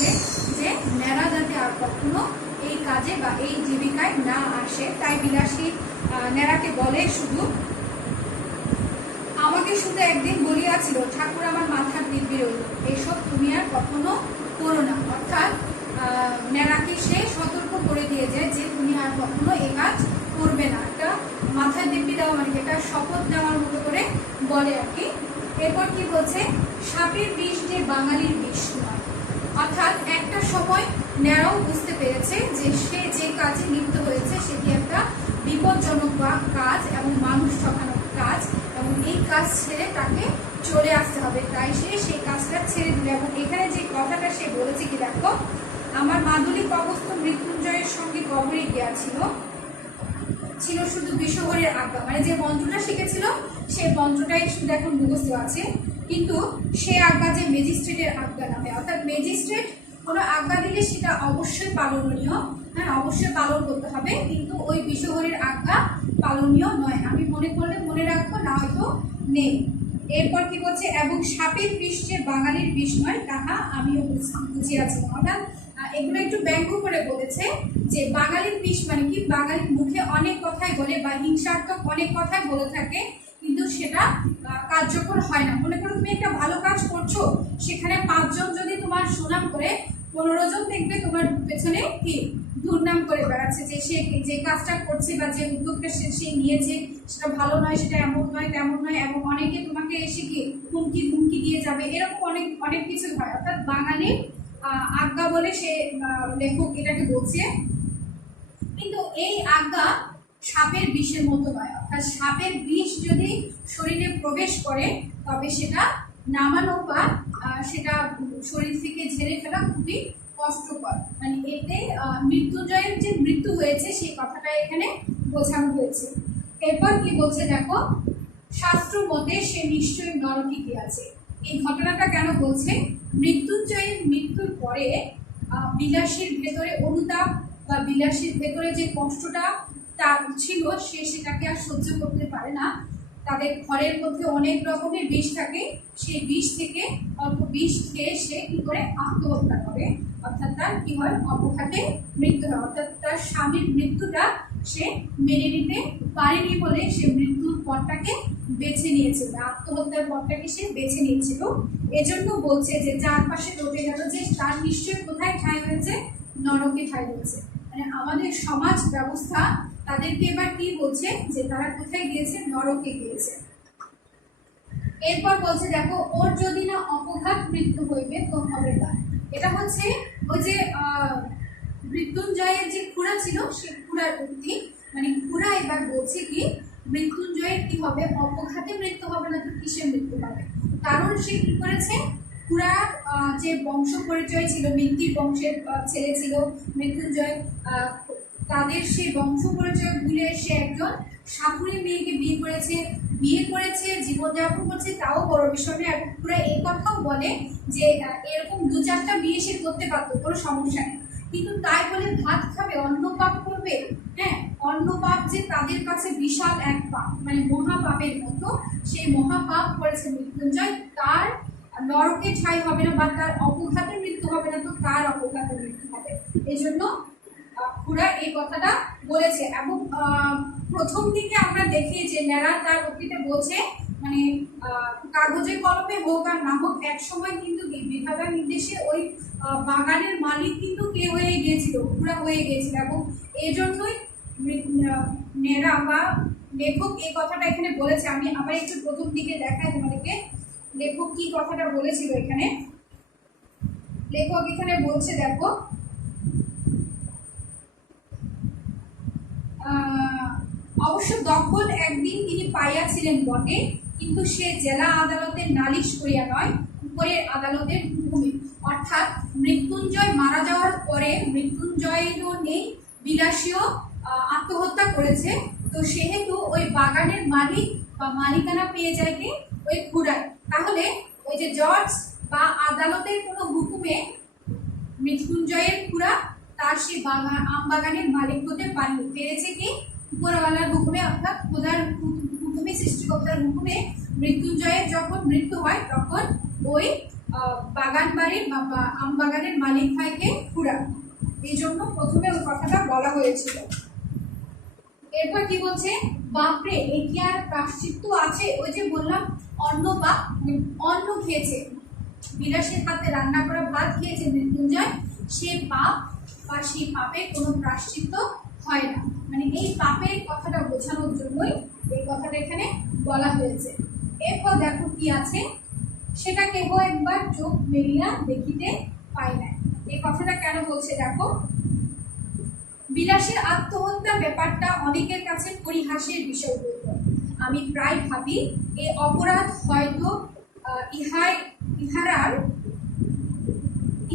যে ন্যাড়া যাতে আর কখনো এই কাজে বা এই জীবিকায় না আসে। তাই বিলাসী ন্যাড়াকে বলে, শুধু আমাকে শুধু একদিন বলিয়াছিল, ঠাকুর আমার মাথার দিব্যি রইল, এসব তুমি আর কখনো করো না। অর্থাৎ ন্যাড়াকে সে সতর্ক করে দিয়ে যায় যে তুমি আর কখনো এই কাজ করবে না। একটা মাথার দিব্যি দেওয়া মানে এটা শপথ নেওয়ার মতো করে বলে আর কি। এরপর কি বলছে, সাপের বিষ যে বাঙালির বিষ নয়। অর্থাৎ একটা সময় ন্যাড়াও বুঝতে পেরেছে যে সে যে কাজে লিপ্ত হয়েছে সেটি একটা বিপজ্জনক কাজ এবং মানুষ ঠকানোর কাজ, এবং এই কাজ ছেড়ে তাকে চলে আসতে হবে। তাই সে সেই কাজটা ছেড়ে দিল। এবং এখানে যে কথাটা সে বলেছে কি দেখো, আমার মাদুলি কবস্থ মৃত্যুঞ্জয়ের সঙ্গে কবরে গিয়াছিল, ছিল শুধু বিষহরের আজ্ঞা, মানে যে মন্ত্রটা শিখেছিল সেই মন্ত্রটাই শুধু এখন মুখস্থ আছে, কিন্তু সে আজ্ঞা যে ম্যাজিস্ট্রেটের আজ্ঞা নামে। অর্থাৎ ম্যাজিস্ট্রেট কোনো আজ্ঞা দিলে সেটা অবশ্যই পালনীয়, হ্যাঁ, অবশ্যই পালন করতে হবে, কিন্তু ওই বিষহরের আজ্ঞা পালনীয় নয়। আমি মনে করলে মনে রাখবো, না হয়তো নেই। এরপর কি বলছে, এবং সাপের বিষ যে বাঙালির বিষ নয় তাহা আমিও বুঝিয়াছি। অর্থাৎ এগুলো একটু ব্যঙ্গ করে বলেছে যে বাঙালির বিষ মানে কি, বাঙালির মুখে অনেক কথাই বলে বা হিংসাত্মক অনেক কথাই বলে থাকে, কিন্তু সেটা কার্যকর হয় না। মনে করো তুমি একটা ভালো কাজ করছো, সেখানে 5 জন যদি তোমার সুনাম করে, 15 জন দেখবে তোমার পেছনে কি দুর্নাম করে বেড়াচ্ছে যে সে যে কাজটা করছে বা যে উদ্যোগটা সে নিয়েছে সেটা ভালো নয়, সেটা এমন নয় তেমন নয়, এবং অনেকে তোমাকে এসে কি হুমকি দিয়ে যাবে, এরকম অনেক অনেক কিছু হয়। অর্থাৎ বাঙালির আজ্ঞা বলে সে লেখক এটাকে বলছে, কিন্তু এই আজ্ঞা সাপের বিষের মতো নয়। অর্থাৎ সাপের বিষ যদি শরীরে প্রবেশ করে তবে সেটা নামানো বা সেটা শরীর থেকে ঝেড়ে ফেলা খুবই কষ্টকর। মানে এতে মৃত্যুঞ্জয়ের যে মৃত্যু হয়েছে সেই কথাটা এখানে বোঝানো হয়েছে। এরপর কি বলছে দেখো, শাস্ত্র মতে সে নিশ্চয়ই নরকে গিয়াছে। এই ঘটনাটা কেন বলছে? মৃত্যুঞ্জয়ের মৃত্যুর পরে বিলাসীর ভেতরে অনুতাপ বা বিলাসীর ভেতরে যে কষ্টটা তার ছিল, সে সেটাকে আর সহ্য করতে পারে না। তাদের ঘরের মধ্যে অনেক রকমের বিষ থাকে, সেই বিষ থেকে অল্প বিষ খেয়ে সে কি করে আত্মহত্যা করে, অর্থাৎ তার কি হয়, অপঘাতে মৃত্যু হয়। অর্থাৎ তার স্বামীর মৃত্যুটা সে মেনে নিতে পারেনি বলে সে মৃত্যুর পথটাকে বেছে নিয়েছিল, আত্মহত্যার পথটাকে সে বেছে নিয়েছিল। এজন্য বলছে যে চারপাশে রটে গেল যে তার নিশ্চয়ই কোথায় ঠাঁই হয়েছে, নরকে ঠাঁই হয়েছে। মানে আমাদের সমাজ ব্যবস্থা তাদেরকে এবার কি বলছে যে তারা কোথায় গিয়েছে, নরকে গিয়েছে। এরপর বলছে দেখো, ওর যদি না অপঘাত মৃত্যু হইবে তো হবে না। এটা হচ্ছে ওই যে মৃত্যুঞ্জয়ের যে খুড়া ছিল সেই খুড়ার উক্তি। মানে খুড়া এবার বলছে কি মৃত্যুঞ্জয়ের কি হবে, অপঘাতে মৃত্যু হবে না তো কিসে মৃত্যু হবে। কারণ সে কি করেছে, খুড়া যে বংশ পরিচয় ছিল, মৃত্যুর বংশের ছেলে ছিল মৃত্যুঞ্জয়, তাদের সেই বংশ পরিচয় ভুলে সে একজন সাপুরে মেয়েকে বিয়ে করেছে, জীবনযাপন করছে, তাও বড় বিষয় নয়। এবং পুরো এই কথাও বলে যে এরকম 2-4টা বিয়ে সে করতে পারতো, কোনো সমস্যা নেই, কিন্তু তাই বলে ভাত খাবে, অন্ন পাপ করবে? হ্যাঁ, অন্ন পাপ যে তাদের কাছে বিশাল এক পাপ, মানে মহাপাপের মতো সেই মহাপাপ করেছে মৃত্যুঞ্জয়। তার নরকে ঠাঁই হবে না বা তার অপঘাতে মৃত্যু হবে না, তো তার অপঘাতে মৃত্যু হবে। এই জন্য খুড়া এই কথাটা বলেছে। এবং প্রথম দিকে আমরা দেখি যে নেড়া তার উক্তিতে বলছে, মানে কাগজে কলমে হোক আর না হোক, এক সময় কিন্তু বিধাতার নির্দেশে ওই বাগানের মালিক কিন্তু কে হয়ে গিয়েছিল, খুড়া হয়ে গিয়েছিল। এবং এই জন্যই নেড়া বা লেখক এই কথাটা এখানে বলেছে। আমি আবার একটু প্রথম দিকে দেখাই তোমাদেরকে, লেখক কি কথাটা বলেছিল এখানে। লেখক এখানে বলছে দেখো, অবশ্য দখল একদিন তিনি পাইয়াছিলেন বটে, কিন্তু সে জেলা আদালতের নালিশ করিয়া নয়, উপরের আদালতের হুকুমে। অর্থাৎ মৃত্যুঞ্জয় মারা যাওয়ার পরে মৃত্যুঞ্জয়েরও নেই, বিলাসীও আত্মহত্যা করেছে। তো সেহেতু ওই বাগানের মালিক বা মালিকানা পেয়ে যায় কি, ওই খুড়ায়। তাহলে ওই যে জজ বা আদালতের কোনো হুকুমে মৃত্যুঞ্জয়ের খুড়া তার সেই আম বাগানের মালিক হতে পারেনি, পেরেছে কি উপরওয়ালার হুকুমে, অর্থাৎ খোদার হুকুমে, সৃষ্টিকর্তার হুকুমে। মৃত্যুঞ্জয়ের যখন মৃত্যু হয় তখন ওই বাগান বাড়ির বা আম বাগানের মালিক হয় কে, খুড়া। এই জন্য প্রথমে ওই কথাটা বলা হয়েছিল। এরপর কি বলছে, বাপরে এ কি আর প্রায়শ্চিত্ত আছে? ওই যে বললাম অন্ন বা অন্ন খেয়েছে, বিলাসের হাতে রান্না করা ভাত খেয়েছে মৃত্যুঞ্জয়, সে পাপ বা সেই পাপের কোনো প্রায়শ্চিত্ত হয় না। মানে এই পাপের কথাটা বোঝানোর জন্যই এই কথাটা এখানে বলা হয়েছে। এরপর দেখো কি আছে, সেটা কেহ একবার চোখ মেলিয়া দেখিতে পায় না। এই কথাটা কেন বলছে দেখো, বিলাসের আত্মহত্যা ব্যাপারটা অনেকের কাছে পরিহাসের বিষয় বলব। আমি প্রায় ভাবি এই অপরাধ হয়তো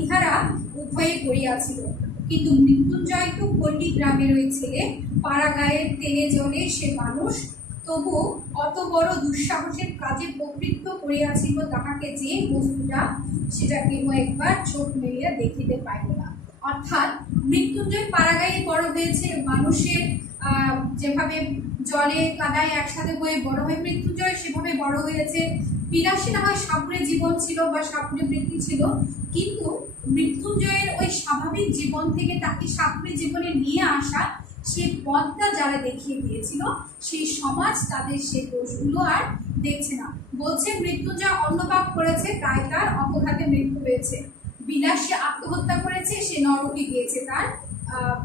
ইহারা উভয়ে করিয়াছিল, কিন্তু মৃত্যুঞ্জয় তো পল্লী গ্রামের ওই ছেলে, পাড়া গায়ের তেলে জলে সে মানুষ, তবু অত বড় দুঃসাহসের কাজে প্রবৃত্ত করিয়াছিল, তাহাকে যে বস্তুটা সেটা কেহ একবার চোখ মেলিয়া দেখিতে পাইল না। অর্থাৎ মৃত্যুঞ্জয় পাড়া গায়ে বড় হয়েছে, মানুষের যেভাবে জলে কাদায় একসাথে হয়ে বড় হয়ে মৃত্যুঞ্জয় সেভাবে বড় হয়েছে। বিলাসী না হয় সাপুরে জীবন ছিল বা সাপুরে বৃত্তি ছিল, কিন্তু মৃত্যুঞ্জয়ের ওই স্বাভাবিক জীবন থেকে তাকে সাপুরে জীবনে নিয়ে আসা সে পথটা যারা দেখিয়ে দিয়েছিল, সেই সমাজ তাদের সে দোষগুলো আর দেখছে না। বলছে মৃত্যুঞ্জয় অন্নপাপ করেছে, তাই তার অপঘাতে মৃত্যু হয়েছে। বিলাসী আত্মহত্যা করেছে, সে নরকে গিয়েছে, তার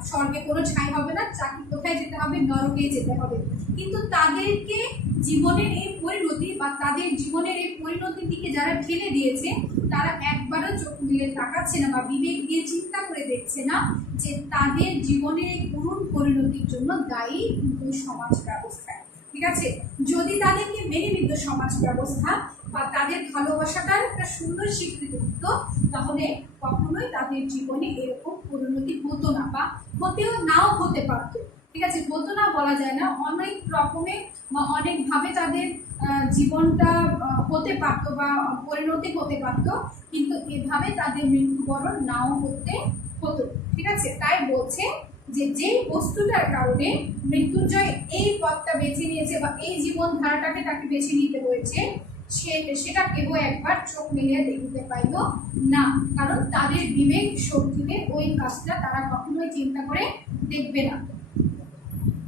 স্বর্গে কোনো ঠাঁই হবে না, চাকরি কোথায় যেতে হবে, নরকে যেতে হবে। কিন্তু তাদেরকে জীবনের এই পরিণতি বা তাদের জীবনের এই পরিণতির দিকে যারা ঠেলে দিয়েছে, তারা একবারও চোখ মিলে তাকাচ্ছে না বা বিবেক দিয়ে চিন্তা করে দেখছে না যে তাদের জীবনের এই করুণ পরিণতির জন্য দায়ী কিন্তু সমাজ ব্যবস্থা। ঠিক আছে, যদি তাদেরকে মেনে নিত সমাজ ব্যবস্থা, বা তাদের ভালোবাসাটার একটা সুন্দর স্বীকৃতি দিত, তাহলে কখনোই তাদের জীবনে এরকম পরিণতি হতো না, বা হতেও নাও হতে পারতো। ঠিক আছে, হতো না বলা যায় না, অনেক রকমের বা অনেকভাবে তাদের জীবনটা হতে পারতো বা পরিণতি হতে পারতো, কিন্তু এভাবে তাদের মৃত্যুবরণ নাও হতে হতো। ঠিক আছে, তাই বলছে যে যেই বস্তুটার কারণে মৃত্যুঞ্জয় এই পথটা বেছে নিয়েছে বা এই জীবন ধারাটাকে তাকে বেছে নিতে হয়েছে, সেটা কেবল একবার চোখ মিলিয়ে দেখতে পাইল না, কারণ তাদের বিবেক শক্তিতে ওই কাজটা তারা কখনোই চিন্তা করে দেখবে না।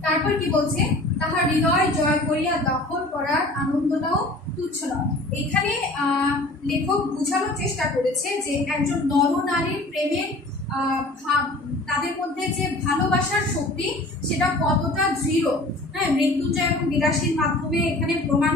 তারপর কি বলছে, তাহার হৃদয় জয় করিয়া দখল করার আনন্দটাও তুচ্ছ নয়। এখানে লেখক বোঝানোর চেষ্টা করেছে যে একজন নরনারীর প্রেমের তাদের মধ্যে যে ভালোবাসার শক্তি সেটা কতটা দৃঢ়। হ্যাঁ, মৃত্যুঞ্জয় এবং বিলাসীর মাধ্যমে এখানে প্রমাণ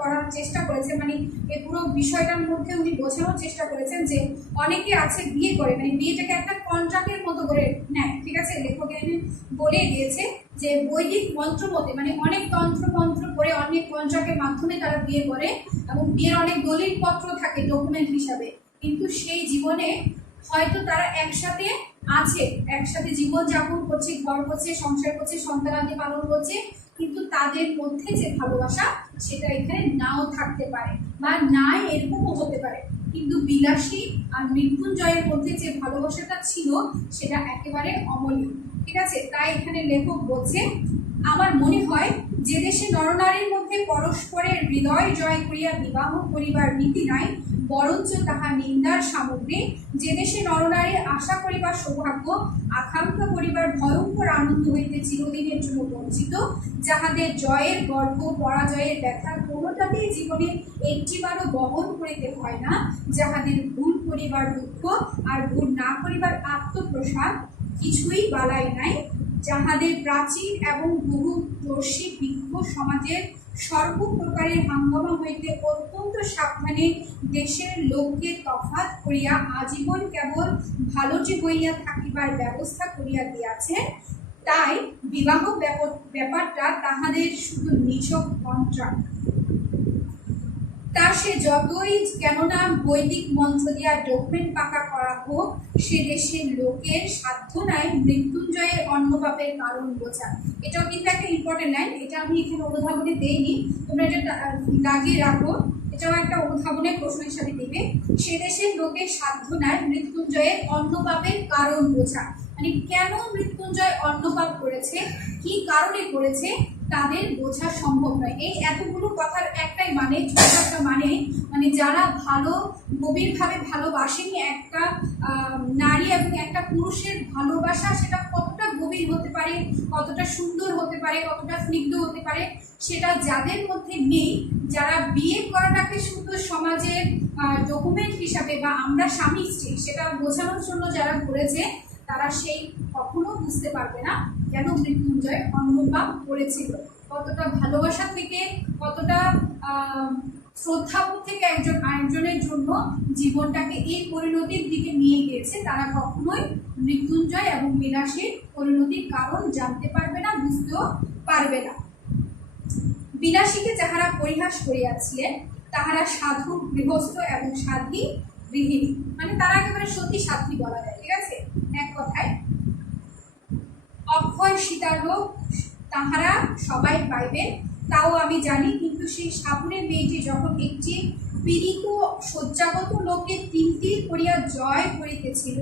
করার চেষ্টা করেছে, মানে এই পুরো বিষয়টার মধ্যে উনি বোঝানোর চেষ্টা করেছেন যে অনেকে আছে বিয়ে করে, মানে বিয়েটাকে একটা কন্ট্রাক্টের মতো করে নেয়। ঠিক আছে, লেখক এখানে বলে দিয়েছে যে বৈদিক মন্ত্র মতে, মানে অনেক তন্ত্র করে অনেক কন্ট্রাক্টের মাধ্যমে তারা বিয়ে করে এবং বিয়ের অনেক দলিল পত্র থাকে ডকুমেন্ট হিসাবে, কিন্তু সেই জীবনে হয়তো তারা একসাথে আছে, একসাথে জীবন যাপন করছে, ঘর করছে, সংসার করছে, সন্তানাদি পালন করছে, কিন্তু তাদের মধ্যে যে ভালোবাসা সেটা এখানে নাও থাকতে পারে বা নাই এরকমও হতে পারে, কিন্তু বিলাসী আর মৃত্যুঞ্জয়ের মধ্যে যে ভালোবাসাটা ছিল সেটা একেবারে অমূল্য। ঠিক আছে, তাই এখানে লেখক বলছে, আমার মনে হয় যে দেশে নরনারীর মধ্যে পরস্পরের হৃদয় জয় করিয়া বিবাহ করিবার নীতি নাই, বরঞ্চ তাহা নিন্দার সামগ্রী, যে দেশে নরনারীর আশা করিবার সৌভাগ্য, আকাঙ্ক্ষা করিবার ভয়ঙ্কর আনন্দ হইতে চিরদিনের জন্য বঞ্চিত, যাহাদের জয়ের গর্ব পরাজয়ের ব্যথা কোনোটাতেই জীবনে একটিবারও বহন করিতে হয় না, যাহাদের ভুল করিবার দুঃখ আর ভুল না করিবার আত্মপ্রসাদ কিছুই বালাই নাই, যাহাদের প্রাচীন এবং বহুদর্শী বৃক্ষ সমাজের সর্বপ্রকারের হাঙ্গামা হইতে অত্যন্ত সাবধানে দেশের লোককে তফাৎ করিয়া আজীবন কেবল ভালোটি হইয়া থাকিবার ব্যবস্থা করিয়া দিয়াছে, তাই বিবাহ ব্যাপারটা তাহাদের শুধু নিছক কন্ট্রাক্ট। তা সে যতই কেননা বৈদিক মন্ত্র দিয়া ডকুমেন্ট পাকা করা হোক, সে দেশের লোকের সাধ্য নাই মৃত্যুঞ্জয়ের অন্নপাপের কারণ বোঝা। এটাও কিন্তু একটা ইম্পর্টেন্ট লাইন, এটা আমি এখানে অনুধাবনে দেইনি, তোমরা এটা দাগিয়ে রাখো, এটাও একটা অনুধাবনের প্রশ্ন হিসাবে দিবে। সে দেশের লোকের সাধ্য নাই মৃত্যুঞ্জয়ের অন্নপাপের কারণ বোঝা, মানে কেন মৃত্যুঞ্জয় অন্নপাপ করেছে, কি কারণে করেছে, তাদের বোঝা সম্ভব নয়। এই এতগুলো কথার একটাই মানে, ছোট একটা মানে যারা ভালো গভীরভাবে ভালোবাসেনি একটা নারী এবং একটা পুরুষের ভালোবাসা সেটা কতটা গভীর হতে পারে, কতটা সুন্দর হতে পারে, কতটা স্নিগ্ধ হতে পারে, সেটা যাদের মধ্যে নেই, যারা বিয়ে করাটাকে শুধু সমাজের ডকুমেন্ট হিসাবে বা আমরা স্বামী স্ত্রী সেটা বোঝানোর জন্য যারা করেছে, তারা সেই কখনো বুঝতে পারবে না কেন মৃত্যুঞ্জয় অন্নপাপ করেছিল, কতটা ভালোবাসা থেকে, কতটা শ্রদ্ধাবোধ থেকে একজন আরেকজনের জন্য জীবনটাকে এই পরিণতির দিকে নিয়ে গিয়েছে, তারা কখনোই মৃত্যুঞ্জয় এবং বিলাসীর পরিণতির কারণ জানতে পারবে না, বুঝতেও পারবে না। বিলাসীকে যাহারা পরিহাস করিয়াছিলেন তাহারা সাধু গৃহস্থ এবং সাধ্বী গৃহিণী, মানে তারা একেবারে সতী সাধ্বী বলা যায়। ঠিক আছে, এক কথায় অক্ষয় সীতার রোগ তাহারা সবাই পাইবেন, তাও আমি জানি, কিন্তু সেই সাবনের মেয়েটি যখন একটি পীড়িত শয্যাগত লোকে তিল করিয়া জয় করিতেছিল,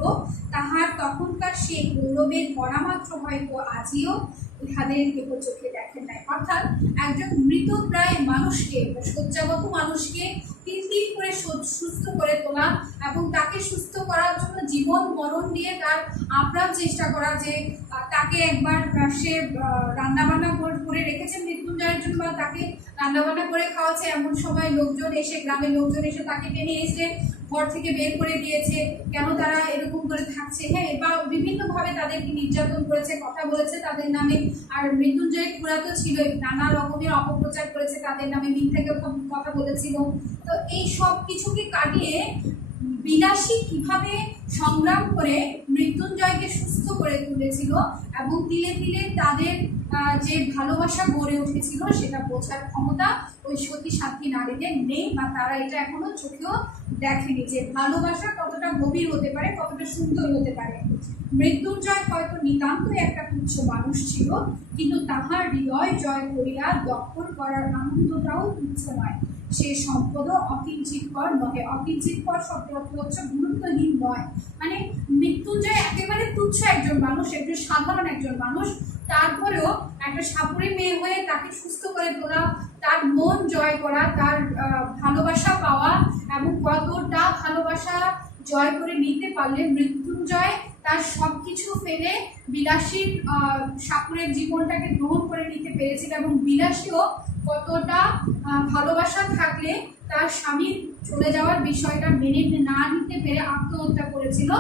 তাহার তখনকার সেই গৌরবের কণামাত্র হয়তো আজিও ইহাদের কেহ চোখে দেখেন নাই। অর্থাৎ একজন মৃতপ্রায় মানুষকে, শয্যাগত মানুষকে তিল করে সুস্থ করে তোলা এবং তাকে সুস্থ করার জন্য জীবন মরণ দিয়ে তার আপ্রাণ চেষ্টা করা, যে তাকে একবার সে রান্নাবান্না করে রেখেছে মৃত্যুঞ্জয়ের জন্য, বা তাকে রান্নাবান্না করে খাওয়াচ্ছে, এমন সময় লোকজন এসে, গ্রামের লোকজন এসে তাকে টেনে এসে ঘর থেকে বের করে দিয়েছে, কেন তারা এরকম করে থাকছে, হ্যাঁ, বা বিভিন্নভাবে তাদেরকে নির্যাতন করেছে, কথা বলেছে তাদের নামে, আর মৃত্যুঞ্জয়ের খুড়া তো ছিলই, নানা রকমের অপপ্রচার করেছে তাদের নামে, মিথ্যা কথা বলেছিল। তো এই সব কিছুকে কাটিয়ে বিলাসী কিভাবে সংগ্রাম করে মৃত্যুঞ্জয়কে সুস্থ করে তুলেছিল এবং তিলে তিলে তাদের যে ভালোবাসা গড়ে উঠেছিল সেটা বোঝার ক্ষমতা ওই সতী সাথী নারীদের নেই, বা তারা এটা এখনো চোখেও দেখেনি যে ভালোবাসা কতটা গভীর হতে পারে, কতটা সুন্দর হতে পারে। মৃত্যুঞ্জয় হয়তো নিতান্তই একটা তুচ্ছ মানুষ ছিল, কিন্তু তাহার হৃদয় জয় করিয়া দখল করার আনন্দটাও তুচ্ছ নয়। সে সম্পদও অকিঞ্চিতকর নহে। অকিঞ্চিতকর শব্দ অর্থ হচ্ছে গুরুত্বহীন নয়, মানে মৃত্যুঞ্জয় একেবারে তুচ্ছ একজন মানুষ, একজন সাধারণ একজন মানুষ, তারপরেও একটা সাপুরে মেয়ে হয়ে তাকে সুস্থ করে তোলা, তার মন জয় করা, তার ভালোবাসা পাওয়া, এবং কতটা ভালোবাসা জয় করে নিতে পারলে মৃত্যুঞ্জয় তার সবকিছু ফেলে বিলাসী সাপুরের জীবনটাকে গ্রহণ করে নিতে পেরেছিল, এবং বিলাসীও কতটা ভালোবাসা থাকলে তার স্বামীর চলে যাওয়ার বিষয়টা মেনে না নিতে পেরে আত্মহত্যা করেছিল,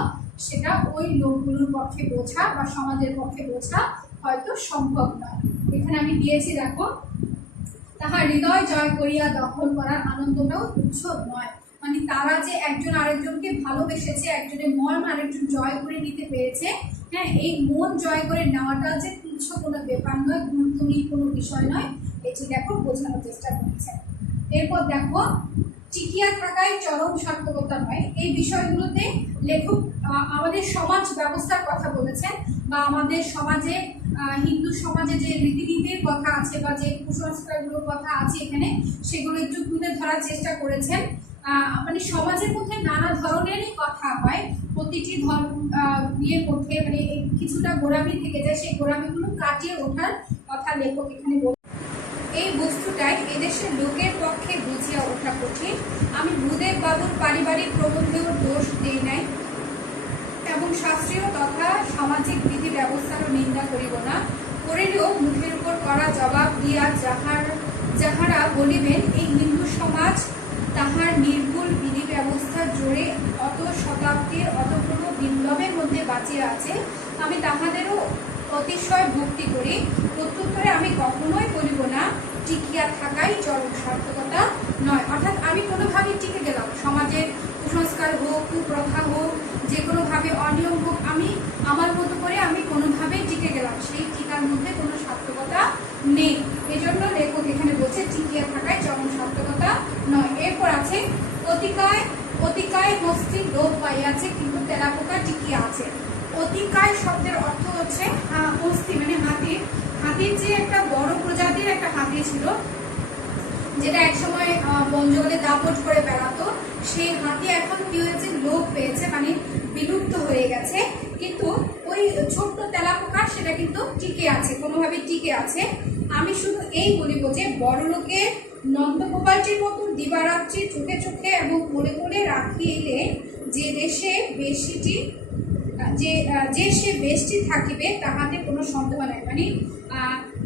সেটা ওই লোকগুলোর পক্ষে বোঝা বা সমাজের পক্ষে বোঝা হয়তো সম্ভব নয়। এখানে আমি দিয়েছি দেখো, তাহার হৃদয় জয় করিয়া দখল করার আনন্দটাও তুচ্ছ নয়। মানে তারা যে একজন আরেকজনকে ভালোবেসেছে, একজনের মন আরেকজন জয় করে নিতে পেরেছে, হ্যাঁ, এই মন জয় করে নেওয়াটা যে তুচ্ছ কোনো ব্যাপার নয়, গুরুত্বহীন কোনো বিষয় নয়, এটি দেখো বোঝানোর চেষ্টা করেছে। এরপর দেখো, টিকিয়া থাকায় চরম সার্থকতা নয়। এই বিষয়গুলোতে লেখক আমাদের সমাজ ব্যবস্থার কথা বলেছেন, বা আমাদের সমাজে হিন্দু সমাজে যে রীতিনীতির কথা আছে বা যে কুসংস্কারগুলোর কথা আছে এখানে, সেগুলো একটু তুলে ধরার চেষ্টা করেছেন। মানে সমাজের মধ্যে নানা ধরনেরই কথা হয়, প্রতিটি ধর্ম ইয়ের মধ্যে মানে কিছুটা গোড়ামি থেকে যায়, সেই গোড়ামিগুলো কাটিয়ে ওঠার কথা লেখক এখানে বলে। এই বস্তুটাই এদেশের লোকের পক্ষে বুঝিয়া ওঠা কঠিন। আমি ভূদেব বাবুর পারিবারিক প্রবন্ধেও দোষ দিই নাই, এবং শাস্ত্রীয় তথা সামাজিক বিধি ব্যবস্থারও নিন্দা করিব না। করিলেও মুখের উপর করা জবাব দিয়া যাহারা বলিবেন এই হিন্দু সমাজ তাহার নির্ভুল বিধি ব্যবস্থার জোরে অত শতাব্দীর অতগুলো বিপ্লবের মধ্যে বাঁচিয়ে আছে, আমি তাহাদেরও অতিশয় ভক্তি করি। প্রত্যুত্তরে আমি কখনোই বলিব না টিকিয়া থাকাই চরম সার্থকতা নয়। অর্থাৎ আমি কোনোভাবেই টিকে গেলাম, সমাজের কুসংস্কার হোক, কুপ্রথা হোক, যে কোনোভাবে অনিয়ম হোক, আমি আমার মতো করে আমি কোনোভাবেই টিকে গেলাম, সেই টিকার মধ্যে কোনো সার্থকতা নেই। এই জন্য লেখক এখানে বলছে টিকিয়া থাকায় চরম সার্থকতা নয়। এরপর আছে, অতিকায় হস্তি লোপ পাইয়াছে, কিন্তু তেলাপোকা টিকিয়া আছে। অতিকায় শব্দের অর্থ হচ্ছে হস্তি, মানে হাতির যে একটা বড় প্রজাতির একটা হাতি ছিল, যেটা একসময় বন জঙ্গলে দাপট করে বেড়াতো, সেই হাতি এখন কি হয়েছে, লোপ পেয়েছে, মানে বিলুপ্ত হয়ে গেছে। কিন্তু ওই ছোট্ট তেলাপোকা সেটা কিন্তু টিকে আছে, কোনোভাবে টিকে আছে। আমি শুধু এই বলিব যে বড় লোকে নন্দগোপালটির মতো দিবারাত্রি চোখে চোখে এবং কোলে কোলে রাখিলে যে দেশে বেশিটি যে সে বেশটি থাকিবে তাহাতে কোনো সন্দেহ নাই, মানে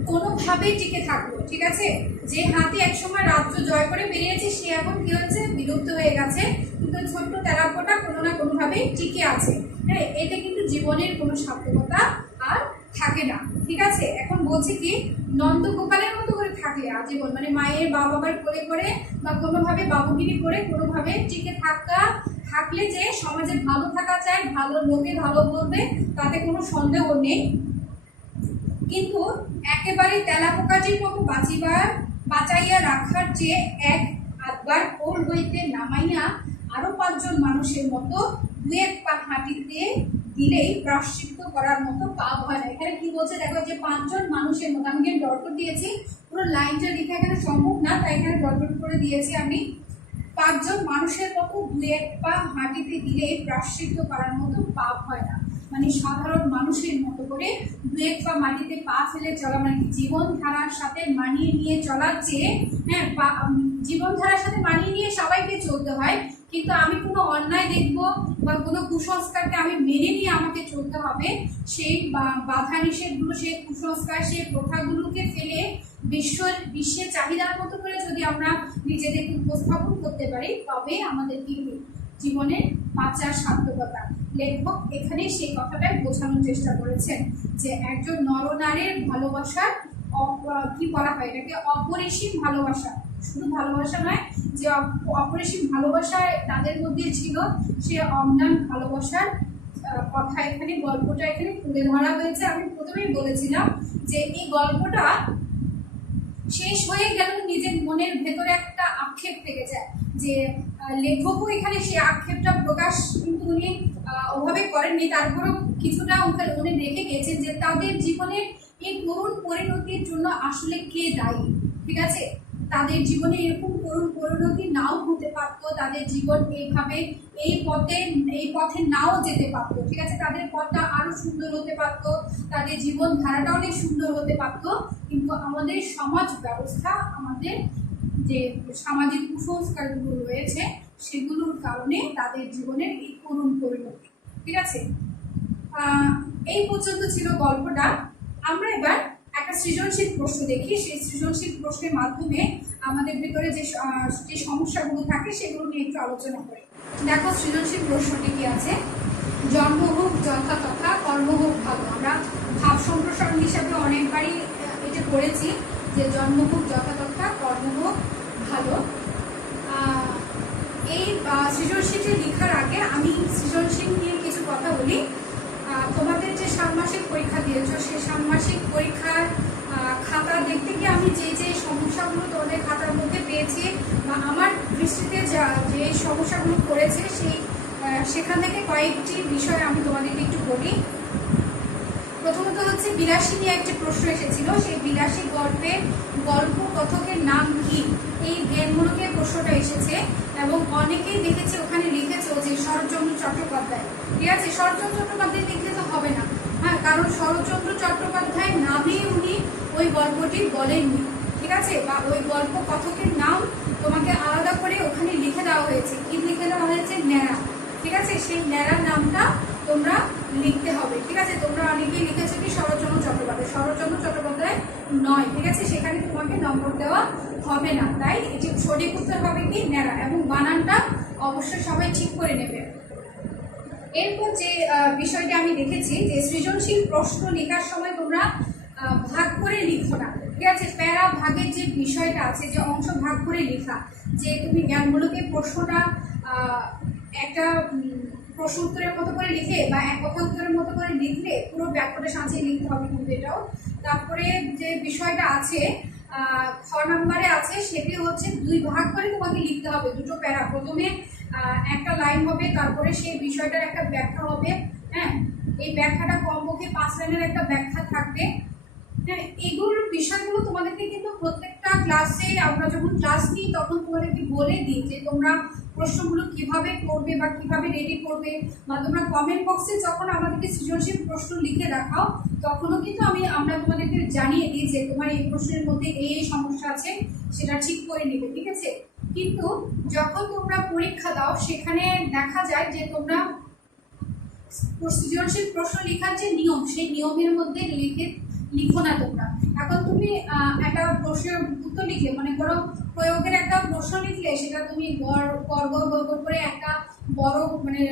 কোনোভাবেই টিকে থাকলো। ঠিক আছে, যে হাতি একসময় রাজ্য জয় করে বেরিয়েছে সে এখন কি হচ্ছে, বিলুপ্ত হয়ে গেছে, কিন্তু ছোট্ট তেলাপোকা কোনো না কোনোভাবেই টিকে আছে। হ্যাঁ, এটা কিন্তু জীবনের কোনো সার্থকতা আর থাকে না। ঠিক আছে, এখন বলছি কি, নন্দগোপালের মতো করে থাকলে আজীবন, মানে মায়ের বাবার কোলে করে বা কোনোভাবে বাবুগিরি করে কোনোভাবে টিকে থাকলে যে সমাজে ভালো থাকা চায়, ভালো লোকে ভালো বলবে, তাতে কোনো সন্দেহ নেই। কিন্তু একেবারে তেলাপোকাটির মতো বাঁচাইয়া রাখার চেয়ে এক আধবার কোল হইতে নামাইয়া আরো 5 জন মানুষের মতো 2-1 পা হাঁটিতে দিলেই প্রায়শ্চিত্ত করার মতো পাপ হয় না। এখানে কি বলছে দেখো, যে 5 জন মানুষের মতো, আমি এখানে ডট দিয়েছি, পুরো লাইনটা লিখে এখানে সম্ভব না, তাই এখানে ডট করে দিয়েছি আমি। 5 জন মানুষের মতো 2-1 পা হাঁটিতে দিলেই প্রায়শ্চিত্ত করার মতো পাপ হয় না। মানে সাধারণ মানুষের মতো করে 2-1 পা মাটিতে পা ফেলে চলা, মানে জীবনধারার সাথে মানিয়ে নিয়ে চলার চেয়ে, হ্যাঁ, জীবনধারার সাথে মানিয়ে নিয়ে সবাইকে চলতে হয়, কিন্তু আমি কোনো অন্যায় দেখব বা কোনো কুসংস্কারকে আমি মেনে নিয়ে আমাকে চলতে হবে, সেই বাধা নিষেধগুলো, সেই কুসংস্কার, সেই প্রথাগুলোকে ফেলে বিশ্বের চাহিদার মতো করে যদি আমরা নিজেদেরকে উপস্থাপন করতে পারি, তবে আমাদের কি জীবনে বাঁচার সার্থকতা। লেখক এখানে সেই কথাটাই বোঝানোর চেষ্টা করেছেন যে একজন নরনারীর ভালোবাসার কি বলা হয়, এটাকে অপরিসীম ভালোবাসা। শুধু ভালোবাসা নয়, যে অপরিসীম ভালোবাসা তাদের মধ্যে ছিল, সে অম্লান ভালোবাসার কথা এখানে, গল্পটা এখানে তুলে ধরা হয়েছে। আমি প্রথমেই বলেছিলাম যে এই গল্পটা শেষ হয়ে গেল, নিজের মনের ভেতরে একটা আক্ষেপ থেকে যায় যে লেখকও এখানে সেই আক্ষেপটা প্রকাশ কিন্তু উনি ওভাবে করেননি, তারপরেও কিছুটা উনি রেখে গেছেন যে তাদের জীবনের এই করুণ পরিণতির জন্য আসলে কে দায়ী। ঠিক আছে, তাদের জীবনে এরকম করুণ পরিণতি নাও হতে পারতো, তাদের জীবন এইভাবে এই পথে নাও যেতে পারতো। ঠিক আছে, তাদের পথটা আরো সুন্দর হতে পারতো, তাদের জীবন ধারাটা অনেক সুন্দর হতে পারতো, কিন্তু আমাদের সমাজ ব্যবস্থা, আমাদের যে সামাজিক কুসংস্কারগুলো রয়েছে সেগুলোর কারণে তাদের জীবনের এই করুণ পরিণতি। ঠিক আছে, এই পর্যন্ত ছিল গল্পটা। আমরা এবার একটা সৃজনশীল প্রশ্ন দেখি, সেই সৃজনশীল প্রশ্নের মাধ্যমে আমাদের ভিতরে যে সমস্যাগুলো থাকে সেগুলো নিয়ে একটু আলোচনা করি। দেখো সৃজনশীল প্রশ্নটি কি আছে, জন্ম হোক যথা তথা, কর্ম হোক ভালো। আমরা ভাব সম্প্রসারণ হিসাবে অনেকবারই এটা করেছি যে জন্ম হোক যথা তথা, কর্ম হোক ভালো। এই সৃজনশীলটি লেখার আগে আমি সৃজনশীল নিয়ে কিছু কথা বলি। তোমাদের যে ষান্মাসিক পরীক্ষা দিয়েছো, সেই ষান্মাসিক পরীক্ষার খাতা দেখতে গিয়ে আমি যে সমস্যাগুলো তোমাদের খাতার মধ্যে পেয়েছি বা আমার দৃষ্টিতে যে সমস্যাগুলো করেছে সেখান থেকে কয়েকটি বিষয় আমি তোমাদেরকে একটু বলি। প্রথমত হচ্ছে বিলাসী নিয়ে একটি প্রশ্ন এসেছিল, সেই বিলাসী গল্প কথকের নাম কি, এই জ্ঞানমূলকের প্রশ্নটা এসেছে এবং অনেকেই দেখেছে ওখানে লিখেছে যে শরৎচন্দ্র চট্টোপাধ্যায়। ঠিক আছে, শরৎচন্দ্র চট্টোপাধ্যায় লিখলে তো হবে না, হ্যাঁ, কারণ শরৎচন্দ্র চট্টোপাধ্যায় নামে উনি ওই গল্পটি বলেননি। ঠিক আছে, বা ওই গল্প কথকের নাম তোমাকে আলাদা করে ওখানে লিখে দেওয়া হয়েছে। কি লিখে দেওয়া হয়েছে? ন্যাড়া। ঠিক আছে, সেই ন্যাড়ার নামটা তোমরা লিখতে হবে। ঠিক আছে, তোমরা অনেকেই লিখেছো কি শরৎচন্দ্র চট্টোপাধ্যায়, শরৎচন্দ্র চট্টোপাধ্যায় নয়। ঠিক আছে, সেখানে তোমাকে নম্বর দেওয়া হবে না, তাই এটি সঠিক উত্তর হবে কি ন্যাড়া, এবং বানানটা অবশ্যই সবাই ঠিক করে নেবে। এরপর যে বিষয়টি আমি দেখেছি যে সৃজনশীল প্রশ্ন লেখার সময় তোমরা ভাগ করে লিখো না। ঠিক আছে, প্যারা ভাগের যে বিষয়টা আছে, যে অংশ ভাগ করে লেখা, যে তুমি জ্ঞানমূলকের প্রশ্নটা একটা প্রশ্ন উত্তরের মতো করে লিখে বা এক কথা উত্তরের মতো করে লিখলে পুরো ব্যাকরণে সাজিয়ে লিখতে হবে কিন্তু এটাও। তারপরে যে বিষয়টা আছে খ নম্বরে আছে, সেটি হচ্ছে দুই ভাগ করে তোমাকে লিখতে হবে, দুটো প্যারা। প্রথমে একটা লাইন হবে, তারপরে সেই বিষয়টার একটা ব্যাখ্যা হবে। হ্যাঁ, এই ব্যাখ্যাটা কমপক্ষে 5 লাইনের একটা ব্যাখ্যা থাকবে। হ্যাঁ, এগুলোর বিষয়গুলো তোমাদেরকে কিন্তু প্রত্যেকটা ক্লাসে আমরা যখন ক্লাস নিই তখন তোমাদেরকে বলে দিই যে তোমরা প্রশ্নগুলো কিভাবে করবে বা কিভাবে রেডি করবে, বা তোমরা কমেন্ট বক্সে যখন আমাদেরকে সৃজনশীল প্রশ্ন লিখে দেখাও তখনও কিন্তু আমরা তোমাদেরকে জানিয়ে দিই যে তোমার এই প্রশ্নের মধ্যে এই সমস্যা আছে, সেটা ঠিক করে নেবে। ঠিক আছে, কিন্তু যখন তোমরা পরীক্ষা দাও সেখানে দেখা যায় যে তোমরা সৃজনশীল প্রশ্ন লেখার যে নিয়ম, সেই নিয়মের মধ্যে লিখো না তোমরা। এখন তুমি একটা প্রশ্নের উত্তর লিখলে, মনে করো প্রয়োগের একটা প্রশ্ন লিখলে, সেটা তুমি বর্গ করে একটা বড় মানে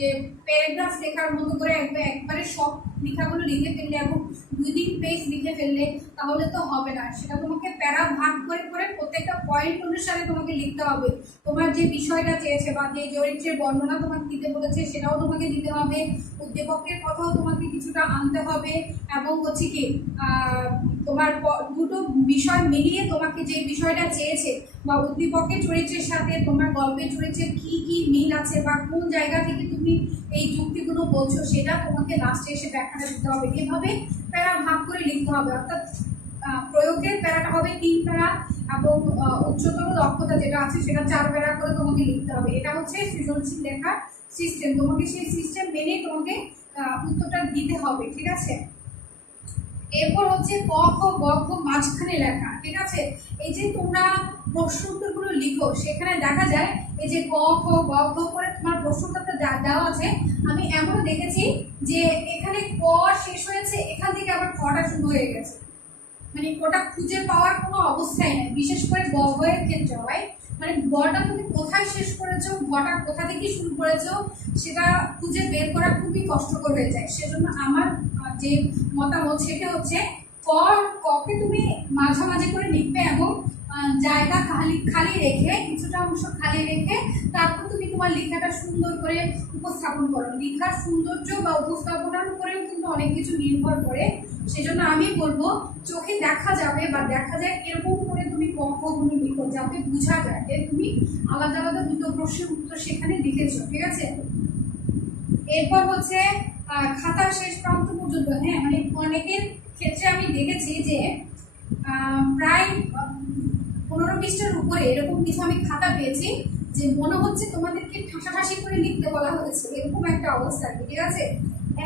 যে প্যারাগ্রাফ লেখার মতো করে একবারে সব লেখাগুলো লিখে ফেললে এবং 2-3 পেজ লিখে ফেললে তাহলে তো হবে না। সেটা তোমাকে প্যারা ভাগ করে করে প্রত্যেকটা পয়েন্ট অনুসারে তোমাকে লিখতে হবে। তোমার যে বিষয়টা চেয়েছে বা যে চরিত্রের বর্ণনা তোমাকে দিতে বলেছে সেটাও তোমাকে দিতে হবে, উদ্দীপকের কথাও তোমাকে কিছুটা আনতে হবে, এবং হচ্ছে কি তোমার দুটো বিষয় মিলিয়ে তোমাকে যে বিষয়টা চেয়েছে বা উদ্দীপকের চরিত্রের সাথে তোমার গল্পের চরিত্রের কি কি মিল আছে বা কোন জায়গা থেকে তুমি এই যুক্তিগুলো বলছো সেটা তোমাকে লাস্টে এসে ব্যাখ্যাটা দিতে হবে। এভাবে প্যারা ভাগ করে লিখতে হবে, অর্থাৎ প্রয়োগের প্যারাটা হবে 3 প্যারা এবং উচ্চতর দক্ষতা যেটা আছে সেটা 4 প্যারা করে তোমাকে লিখতে হবে। এটা হচ্ছে সৃজনশীল লেখার সিস্টেম, তোমাকে সেই সিস্টেম মেনে তোমাকে উত্তরটা দিতে হবে। ঠিক আছে, এরপর হচ্ছে ক খ গ ঘ মাঝখানে লেখা। ঠিক আছে, এই যে তোমরা প্রশ্ন উত্তরগুলো লিখো সেখানে দেখা যায় এই যে ক খ গ ঘ করে তোমার প্রশ্ন উত্তরটা দেওয়া আছে। আমি এমন দেখেছি যে এখানে ক শেষ হয়েছে, এখান থেকে আবার খটা শুরু হয়ে গেছে, মানে ওটা খুঁজে পাওয়ার কোনো অবস্থাই নেই। বিশেষ করে গ ঘের ক্ষেত্রে হয়, মানে গটা তুমি কোথায় শেষ করেছো, ঘটা কোথা থেকে শুরু করেছো সেটা খুঁজে বের করা খুবই কষ্টকর হয়ে যায়। সেজন্য আমার যে মতামত সেটা হচ্ছে ককে তুমি মাঝামাঝি করে লিখবে এবং জায়গা খালি রেখে, কিছুটা অংশ খালি রেখে তারপর তুমি তোমার লেখাটা সুন্দর করে উপস্থাপন করো। লেখার সৌন্দর্য বা উপস্থাপনার উপরেও কিন্তু অনেক কিছু নির্ভর করে। সেজন্য আমি বলবো চোখে দেখা যাবে বা দেখা যায় এরকম করে তুমি কথাগুলো লিখো, যাতে বোঝা যায় যে তুমি আলাদা আলাদা দুটো প্রশ্নের উত্তর সেখানে লিখেছো, ঠিক আছে। এরপর হচ্ছে খাতার শেষ প্রান্ত পর্যন্ত, হ্যাঁ মানে অনেকের ক্ষেত্রে আমি দেখেছি যে প্রায় 15 পৃষ্ঠার উপরে এরকম কিছু আমি খাতা পেয়েছি যে মনে হচ্ছে তোমাদেরকে ঠাসাঠাসি করে লিখতে বলা হয়েছে, এরকম একটা অবস্থা, ঠিক আছে।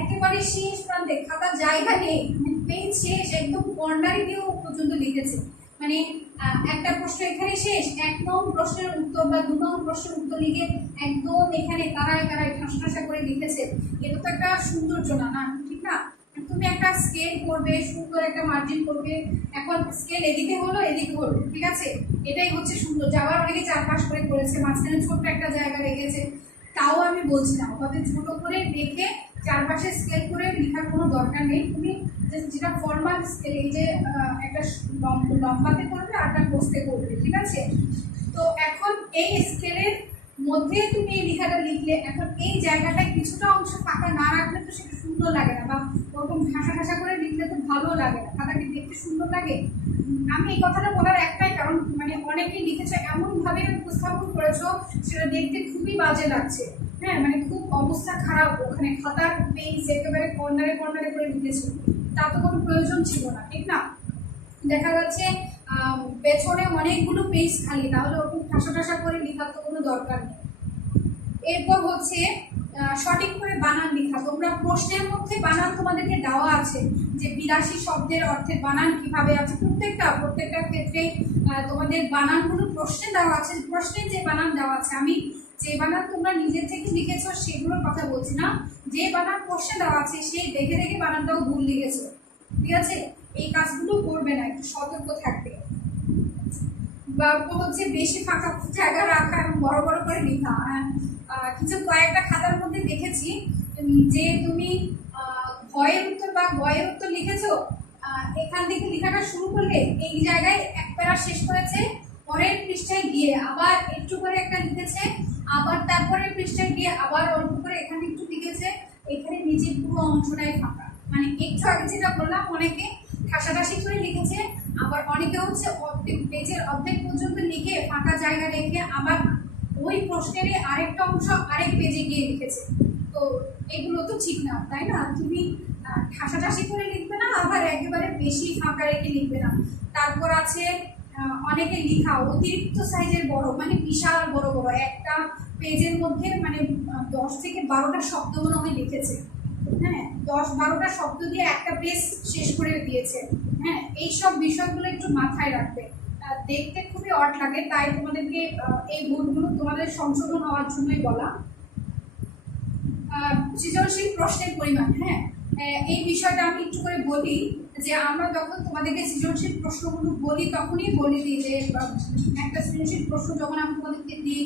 একেবারে শেষ প্রান্তে খাতার জায়গা নেই, পেজ শেষ, একদম কর্নারে দিয়েও পর্যন্ত লিখেছে। মানে একটা প্রশ্ন এখানে শেষ, 1 নং প্রশ্নের উত্তর বা 2 নং প্রশ্নের উত্তর লিখে একদম এখানে কারায় কারায় ঠাসা করে লিখেছে। এটা তো একটা সৌন্দর্য না, না ঠিক না। তুমি একটা স্কেল করবে, সুন্দর একটা মার্জিন করবে, এখন স্কেল এদিকে হলো এদিকে হলো, ঠিক আছে, এটাই হচ্ছে সুন্দর। আবার অনেকে 4 করে করেছে, মাঝখানে ছোট্ট একটা জায়গা রেখেছে, তাও আমি বলছি না, ওভাবে ছোট করে রেখে চারপাশে স্কেল করে লেখার কোনো দরকার নেই। তুমি যেটা ফর্মাল স্কেল, এই যে একটা লম্বাতে করবে আর একটা পোস্টে করবে, ঠিক আছে। তো এখন এই স্কেলের মধ্যে তুমি এই লেখাটা লিখলে, এখন এই জায়গাটায় কিছুটা অংশ ফাঁকা না রাখলে তো সেটা সুন্দর লাগে না, বা ওরকম ঠাসা করে লিখলে তো ভালো লাগে না, খাতাকে দেখতে সুন্দর লাগে। আমি এই কথাটা বলার একটাই কারণ, মানে অনেকেই লিখেছে এমনভাবে উপস্থাপন করেছো সেটা দেখতে খুবই বাজে লাগছে, হ্যাঁ মানে খুব অবস্থা খারাপ, ওখানে খাতার পেজ একেবারে কর্নারে কর্নারে করে লিখেছো, তা তো কোনো প্রয়োজন ছিল না, ঠিক না। দেখা যাচ্ছে পেছনে অনেকগুলো পেজ খালি, তাহলে ওরকম ঠাসা করে লেখার তো কোনো দরকার নেই। এরপর হচ্ছে সঠিক করে বানান লেখা। তোমরা প্রশ্নের মধ্যে বানান তোমাদেরকে দেওয়া আছে যে 82 শব্দের অর্থের বানান কিভাবে আছে, প্রত্যেকটা ক্ষেত্রে তোমাদের বানানগুলো প্রশ্নে দেওয়া আছে। প্রশ্নে যে বানান দেওয়া আছে, আমি যে বানান তোমরা নিজের থেকে লিখেছো সেগুলোর কথা বলছি না, যে বানান প্রশ্নে দেওয়া আছে সেই দেখে দেখে বানানটাও ভুল লিখেছো, ঠিক আছে। এই কাজগুলো করবে না, একটু সতর্ক থাকবে। বা হচ্ছে বেশি ফাঁকা জায়গা রাখা এবং বড় বড় করে লেখা। কিছু কয়েকটা খাতার মধ্যে দেখেছি যে তুমি ভয়ের উত্তর বা গয়ের উত্তর লিখেছো, এখান থেকে লেখাটা শুরু করলে এই জায়গায় এক প্যারা শেষ করেছে, পরের পৃষ্ঠায় গিয়ে আবার একটু করে একটা লিখেছে, আবার তারপরের পৃষ্ঠায় গিয়ে আবার অল্প করে এখানে একটু লিখেছে, এখানে নিচে পুরো অংশটাই ফাঁকা। মানে একটু আগে যেটা বললাম, অনেকে ঠাসাঠাসি করে লিখেছে, আবার অনেকে হচ্ছে পেজের অর্ধেক পর্যন্ত লিখে ফাঁকা জায়গা রেখে আবার ওই প্রশ্নেরই আরেকটা অংশ আরেক পেজে গিয়ে লিখেছে। তো এগুলো তো ঠিক না, তাই না। তুমি ঠাসাঠাসি করে লিখবে না, আবার একেবারে বেশি ফাঁকা রেখে লিখবে না। তারপর আছে অনেকে লেখা অতিরিক্ত সাইজের বড়, মানে বিশাল বড় বড় একটা পেজের মধ্যে, মানে 10 থেকে 12টা শব্দ মনে হয় লিখেছে, হ্যাঁ 10-12টা শব্দ দিয়ে একটা পেজ শেষ করে দিয়েছে। হ্যাঁ, এইসব বিষয়গুলো একটু মাথায় রাখবে, দেখতে খুবই অড লাগে। তাই তোমাদেরকে এই ভুলগুলো তোমাদের সংশোধন হওয়ার জন্যই বলা। সৃজনশীল প্রশ্নের পরিমাণ, হ্যাঁ এই বিষয়টা আমি একটু করে বলি যে আমরা যখন তোমাদেরকে সৃজনশীল প্রশ্নগুলো বলি তখনই বলে দিই যে একটা সৃজনশীল প্রশ্ন যখন আমি তোমাদেরকে দিই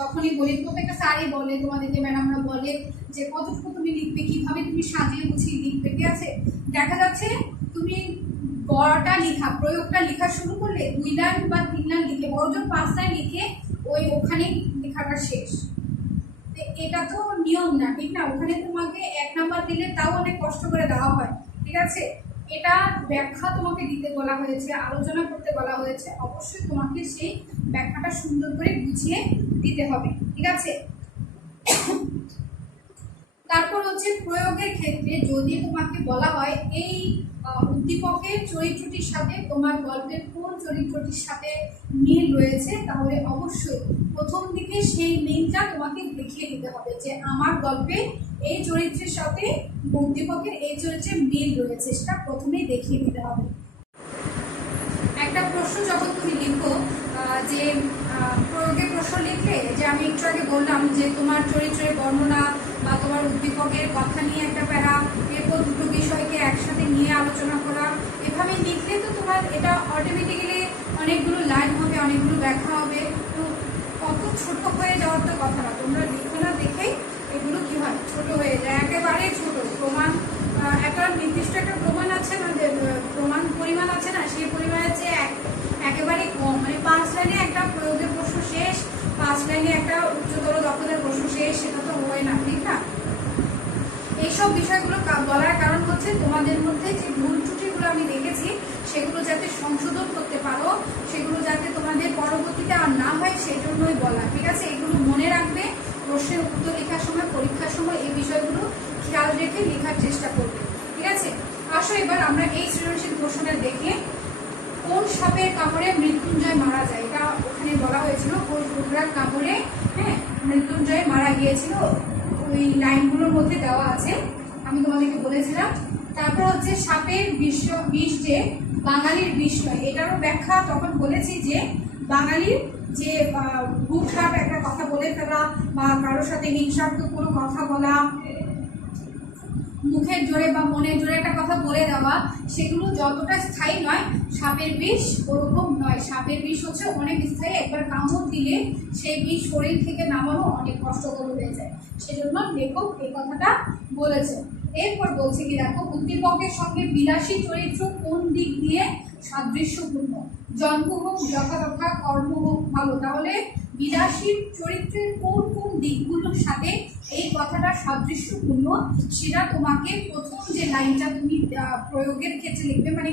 তখনই বলি, প্রত্যেকটা স্যারই বলে তোমাদেরকে, ম্যাডামরা বলে যে কতটুকু তুমি লিখবে, কীভাবে তুমি সাজিয়ে গুছিয়ে লিখবে, ঠিক আছে। দেখা যাচ্ছে তুমি গড়টা লেখা, প্রয়োগটা লেখা শুরু করলে 2 লাইন বা 3 লাইন লিখে, বড়জোর 5 লাইন লিখে ওখানেই লেখাটা শেষ। এটা তো নিয়ম না, ঠিক না। ওখানে তোমাকে 1 নাম্বার দিলে তাও অনেক কষ্ট করে দেওয়া হয়, ঠিক আছে। এটা ব্যাখ্যা তোমাকে দিতে বলা হয়েছে, আলোচনা করতে বলা হয়েছে, অবশ্যই তোমাকে সেই ব্যাখ্যাটা সুন্দর করে বুঝিয়ে দিতে হবে, ঠিক আছে। তারপর হচ্ছে প্রয়োগের ক্ষেত্রে যদি তোমাকে বলা হয় এই উদ্দীপকের চরিত্রটির সাথে তোমার গল্পের কোন চরিত্রটির সাথে মিল রয়েছে, তাহলে অবশ্যই প্রথম দিকে সেই মিলটা তোমাকে দেখিয়ে দিতে হবে যে আমার গল্পে এই চরিত্রের সাথে উদ্দীপকের এই চরিত্রের মিল রয়েছে, সেটা প্রথমেই দেখিয়ে দিতে হবে। একটা প্রশ্ন যখন তুমি লিখো, যে প্রয়োগের প্রশ্ন লিখলে, যে আমি একটু আগে বললাম যে তোমার চরিত্রের বর্ণনা বা তোমার উদ্দীপকের কথা নিয়ে একটা প্যারা, এরপর দুটো বিষয়কে একসাথে নিয়ে আলোচনা করা, এভাবে লিখলে তো তোমার এটা অটোমেটিক্যালি অনেকগুলো লাইন হবে, অনেকগুলো ব্যাখ্যা হবে। তো কত ছোট হয়ে যাওয়ার তো কথা না, তোমরা লিখো না দেখেই এগুলো কি হয় ছোট হয়ে যায়, একেবারে ছোট। প্রমাণ একটা নির্দিষ্ট একটা প্রমাণ আছে না, যে প্রমাণ পরিমাণ আছে না, সেই পরিমাণের চেয়ে একেবারে কম। মানে 5 লাইনে একটা প্রয়োগের প্রশ্ন শেষ, 5 লাইনে একটা উচ্চতর ফলাফলের প্রশ্ন শেষ, সেটা তো হয় না, ঠিক না? এইসব বিষয়গুলো বলার কারণ হচ্ছে তোমাদের মধ্যে যে ভুল ত্রুটিগুলো আমি দেখেছি সেগুলো যাতে সংশোধন করতে পারো, সেগুলো যাতে তোমাদের পরবর্তীতে আর না হয় সেই জন্যই বলা, ঠিক আছে? এগুলো মনে রাখবে, প্রশ্নের উত্তর লেখার সময়, পরীক্ষার সময় এই বিষয়গুলো খেয়াল রেখে লেখার চেষ্টা করবে, ঠিক আছে? আসো এবার আমরা এই সৃজনশীল প্রশ্নটা দেখে, কোন সাপের কামড়ে মৃত্যুঞ্জয় মারা যায়, এটা ওখানে বলা হয়েছিল, কোন ঘোড়ার কামড়ে মৃত্যুঞ্জয় মারা গিয়েছিল, ওই লাইনগুলোর মধ্যে দেওয়া আছে, আমি তোমাদেরকে বলেছিলাম। তারপর হচ্ছে সাপের বিষ যে বাঙালির বিষ নয়, এটারও ব্যাখ্যা তখন বলেছি যে বাঙালির যে হুটহাট একটা কথা বলে ফেলা বা কারোর সাথে হিংসাত্মক কোনো কথা বলা, মুখের জোরে বা মনের জোরে একটা কথা বলে দেওয়া, সেগুলো যতটা স্থায়ী নয় সাপের বিষ ওরকম নয়। সাপের বিষ হচ্ছে অনেক স্থায়ী, একবার কামড় দিলে সেই বিষ শরীর থেকে নামানো অনেক কষ্টকর হয়ে যায়, সেজন্য লেখক এই কথাটা বলেছে। এরপর বলছে কি দেখো, উদ্দীপকের সঙ্গে বিলাসী চরিত্র কোন দিক দিয়ে সাদৃশ্যপূর্ণ? জন্ম হোক যথাযথা, কর্ম হোক ভালো, তাহলে বিলাসী চরিত্রের কোন কোন দিকগুলোর সাথে এই কথাটা সাদৃশ্যপূর্ণ সেটা তোমাকে প্রথম যে লাইনটা তুমি প্রয়োগের ক্ষেত্রে লিখবে, মানে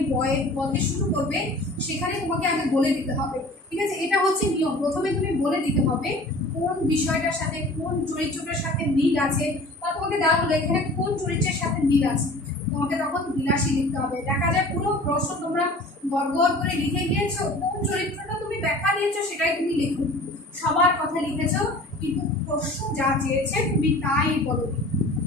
বলতে শুরু করবে, সেখানে তোমাকে আগে বলে দিতে হবে, ঠিক আছে? এটা হচ্ছে নিয়ম, প্রথমে তুমি বলে দিতে হবে কোন বিষয়টার সাথে কোন চরিত্রটার সাথে মিল আছে, বা তোমাকে দেওয়া হলো এখানে কোন চরিত্রের সাথে মিল আছে, তোমাকে তখন বিলাসী লিখতে হবে। দেখা যায় পুরো প্রশ্ন তোমরা গড়গড় করে লিখে গিয়েছো, কোন চরিত্রটা তুমি ব্যাখ্যা দিয়েছো সেটাই তুমি লিখো, সবার কথা লিখেছো, কিন্তু প্রশ্ন যা চেয়েছে তুমি তাই বলো,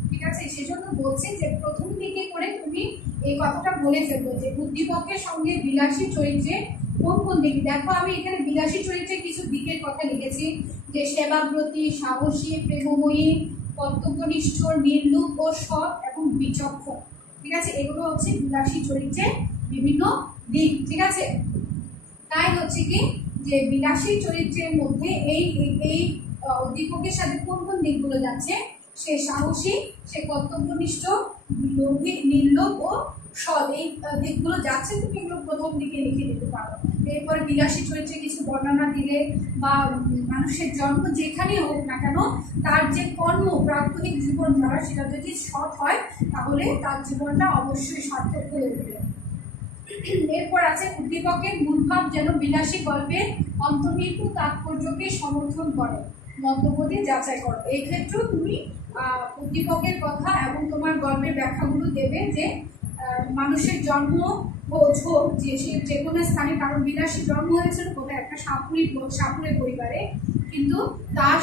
ঠিক আছে? সেজন্য বলছি যে প্রথম দিকে করে তুমি এই কথাটা বলে ফেলবো যে উদ্দীপকের সঙ্গে বিলাসী চরিত্রে কোন কোন দিক। দেখো আমি এখানে বিলাসী চরিত্রে কিছু দিকের কথা লিখেছি, যে সেবাব্রতী, সাহসী, প্রেমময়ী, কর্তব্যনিষ্ঠ, নির্লুপ ও সৎ এবং বিচক্ষণ, ঠিক আছে? এগুলো হচ্ছে বিলাসী চরিত্রের বিভিন্ন দিক, ঠিক আছে? তাই হচ্ছে কি যে বিলাসী চরিত্রের মধ্যে এই এই উদ্দীপকের সাথে কোন কোন দিকগুলো যাচ্ছে, সে সাহসী, সে কর্তব্যনিষ্ঠ, লোভী, নির্লোভ ও সৎ, এই দিকগুলো যাচ্ছে, তুমি এগুলো প্রথম দিকে লিখে দিতে পারো। এরপরে বিলাসী চরিত্রে কিছু বর্ণনা দিলে বা মানুষের জন্ম যেখানে হোক না কেন তার যে কর্ম প্রাত্যহিক জীবন ধারা সেটা যদি সৎ হয় তাহলে তার জীবনটা অবশ্যই সার্থক হয়ে উঠবে। এরপর আছে উদ্দীপকের মূলভাব যেন বিলাসী গল্পের অন্তর্নিহিত তাৎপর্যকে সমর্থন করে, মন্তব্যটি যাচাই করো। এই ক্ষেত্রেও তুমি উদ্দীপকের কথা এবং তোমার গল্পের ব্যাখ্যাগুলো দেবে, যে মানুষের জন্ম ঝোঁক যে সে যে কোনো স্থানে, কারণ বিলাসী জন্ম হয়েছিল কোথায়, একটা সাপুরের পরিবারে, কিন্তু তার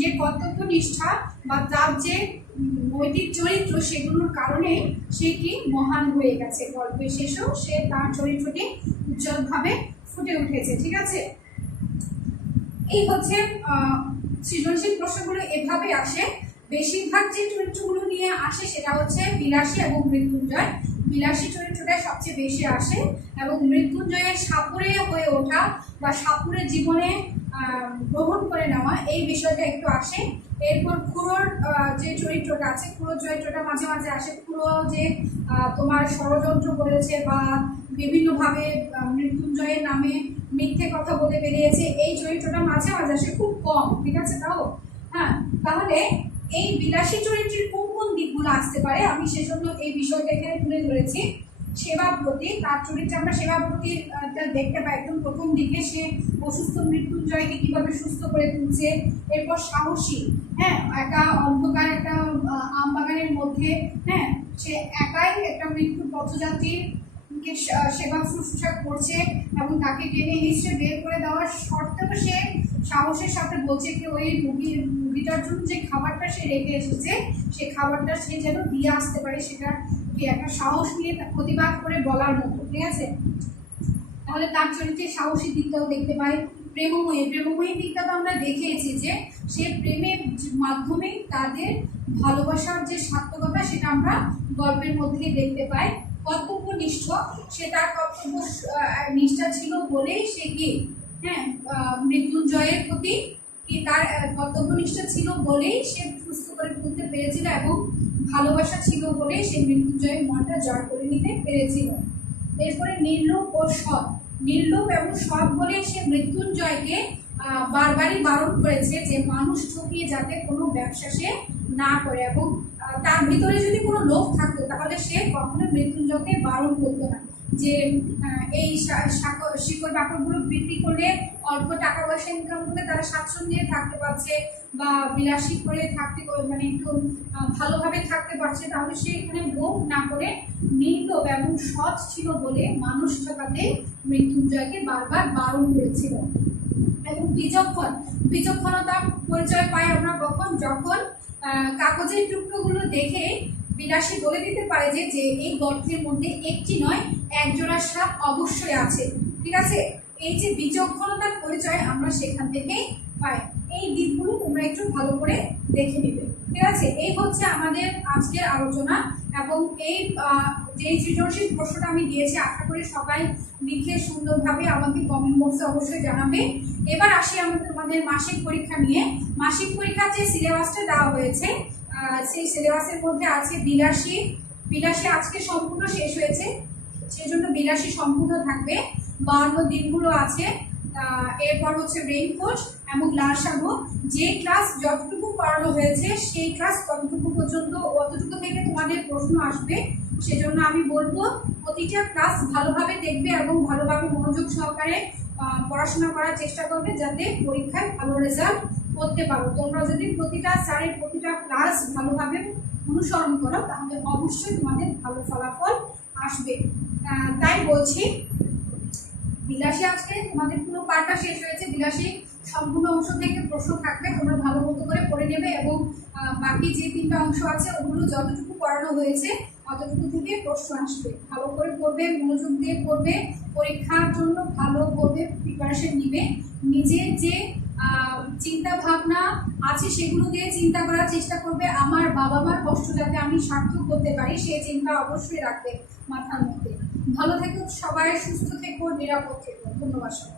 যে কর্তব্য নিষ্ঠা বা তার যে নৈতিক চরিত্র সেগুলোর কারণে সে কি মহান হয়ে গেছে, গল্পের শেষেও সে তার চরিত্রটি উজ্জ্বলভাবে ফুটে উঠেছে, ঠিক আছে? এই হচ্ছে সৃজনশীল প্রশ্নগুলো এভাবে আসে। বেশিরভাগ যে চরিত্রগুলো নিয়ে আসে সেটা হচ্ছে বিলাসী এবং মৃত্যুঞ্জয়। বিলাসী চরিত্রটা সবচেয়ে বেশি আসে এবং মৃত্যুঞ্জয়ের সাপুরে হয়ে ওঠা বা সাপুরে জীবনে গ্রহণ করে নেওয়া এই বিষয়টা একটু আসে। এরপর খুড়োর যে চরিত্রটা আছে, খুড়ো চরিত্রটা মাঝে মাঝে আসে। খুড়ো যে তোমার ষড়যন্ত্র করেছে বা বিভিন্নভাবে মৃত্যুঞ্জয়ের নামে মিথ্যে কথা বলে বেরিয়েছে, এই চরিত্রটা মাঝে মাঝে আসে, খুব কম, ঠিক আছে? তাও হ্যাঁ, তাহলে এই বিলাসী চরিত্রের কোন কোন দিকগুলো আসতে পারে আমি সেজন্য এই বিষয়টা এখানে তুলে ধরেছি। সেবাব্রতী, তার চরিত্রে আমরা সেবাব্রতীর দেখতে পাই একদম প্রথম দিকে, সে অসুস্থ মৃত্যুঞ্জয়কে কিভাবে সুস্থ করে তুলছে। এরপর সাহসী, হ্যাঁ, একা অন্ধকার একটা আম বাগানের মধ্যে, হ্যাঁ, সে একাই একটা মৃত্যুর পথযাত্রীর সেবা শুশ্রূষা করছে এবং তাকে টেনে হিসেবে বের করে দেওয়ার সত্ত্বেও সে সাহসের সাথে বলছে কি ওই রুগীটার জন্য যে খাবারটা সে রেখে এসেছে সে খাবারটা সে যেন দিয়ে আসতে পারে, সেটা কি একটা সাহস নিয়ে প্রতিবাদ করে বলার মতো, ঠিক আছে? তাহলে তার চরিত্রে সাহসী দিকটাও দেখতে পাই। প্রেমময়ী দিকটা তো আমরা দেখিয়েছি যে সে প্রেমের মাধ্যমে তাদের ভালোবাসার যে সার্থকতা সেটা আমরা গল্পের মধ্যে দেখতে পাই। কর্তব্যনিষ্ঠ, সে তার কর্তব্য নিষ্ঠা ছিল বলেই সে কি, হ্যাঁ, মৃত্যুঞ্জয়ের প্রতি কি তার কর্তব্যনিষ্ঠা ছিল বলেই সে সুস্থ করে তুলতে পেরেছিল এবং ভালোবাসা ছিল বলেই সে মৃত্যুঞ্জয়ের মনটা জয় করে নিতে পেরেছিল। এরপরে নির্লোভ ও সৎ, নির্লোভ এবং সৎ বলে সে মৃত্যুঞ্জয়কে বারবারই বারণ করেছে যে মানুষ ঠকিয়ে যাতে কোনো ব্যবসা সে না করে, এবং তার ভিতরে যদি কোনো লোভ থাকতো তাহলে সে কখনো মৃত্যুঞ্জয়কে বারণ করতো না যে এই শিকড় বাকড়গুলো বিক্রি করলে অল্প টাকা পয়সা ইনকাম করে তারা স্বাচ্ছন্দ্যে থাকতে পারছে বা বিলাসী করে থাকতে মানে একটু ভালোভাবে থাকতে পারছে, তাহলে সে এখানে লোভ না করে নির্লোভ এবং সৎ ছিল বলে মানুষ ঠকাতে মৃত্যুঞ্জয়কে বারবার বারণ করেছিল। এবং বিচক্ষণতার পরিচয় পাই আমরা কখন, যখন কাগজের টুকরোগুলো দেখে বিলাসী বলে দিতে পারে যে এই গর্তের মধ্যে একটি নয় একজোড়া সাপ অবশ্যই আছে। ঠিক আছে, এই যে বিচক্ষণতার পরিচয় আমরা সেখান থেকে পাই। এই দিকগুলো তোমরা একটু ভালো করে দেখে নেবে। ঠিক আছে, এই হচ্ছে আমাদের আজকের আলোচনা। এবং এই যে সৃজনশীল প্রশ্নটা আমি দিয়েছি আশা করি সবাই লিখে সুন্দরভাবে আমাকে কমেন্ট বক্সে অবশ্যই জানাবে। এবার আসি আমাদের মাসিক পরীক্ষা নিয়ে। মাসিক পরীক্ষার যে সিলেবাসটা দেওয়া হয়েছে সেই সিলেবাসের মধ্যে আছে বিলাসী আজকে সম্পূর্ণ শেষ হয়েছে, সেই জন্য বিলাসী সম্পূর্ণ থাকবে। 52 দিনগুলো আছে, এরপর হচ্ছে রেইনকোট এবং লাসাগো। যে ক্লাস যতটুকু করানো হয়েছে সেই ক্লাস ততটুকু পর্যন্ত, অতটুকু থেকে তোমাদের প্রশ্ন আসবে। সেজন্য আমি বলবো প্রতিটা ক্লাস ভালোভাবে দেখবে এবং ভালোভাবে মনোযোগ সহকারে পড়াশোনা করার চেষ্টা করবে যাতে পরীক্ষায় ভালো রেজাল্ট করতে পারো। তোমরা যদি প্রতিটা স্যারের প্রতিটা ক্লাস ভালোভাবে অনুসরণ করো তাহলে অবশ্যই তোমাদের ভালো ফলাফল আসবে। তাই বলছি বিলাসী আজকে তোমাদের পুরো পাঠটা শেষ হয়েছে। বিলাসী সম্পূর্ণ অংশ থেকে প্রশ্ন থাকবে, তোমরা ভালো মতো করে পড়ে নেবে এবং বাকি যে 3টা অংশ আছে ওগুলো যতটুকু পড়ানো হয়েছে অতটুকু থেকে প্রশ্ন আসবে। ভালো করে পড়বে, মনোযোগ দিয়ে পড়বে, পরীক্ষার জন্য ভালো করে প্রিপারেশন নিবে। নিজের যে চিন্তা ভাবনা আছে সেগুলো দিয়ে চিন্তা করার চেষ্টা করবে। আমার বাবা মার কষ্ট যাতে আমি সার্থক করতে পারি সেই চিন্তা অবশ্যই রাখবে মাথার মধ্যে। ভালো থেকো সবাই, সুস্থ থেকো, নিরাপদ থেকো। ধন্যবাদ সবাই।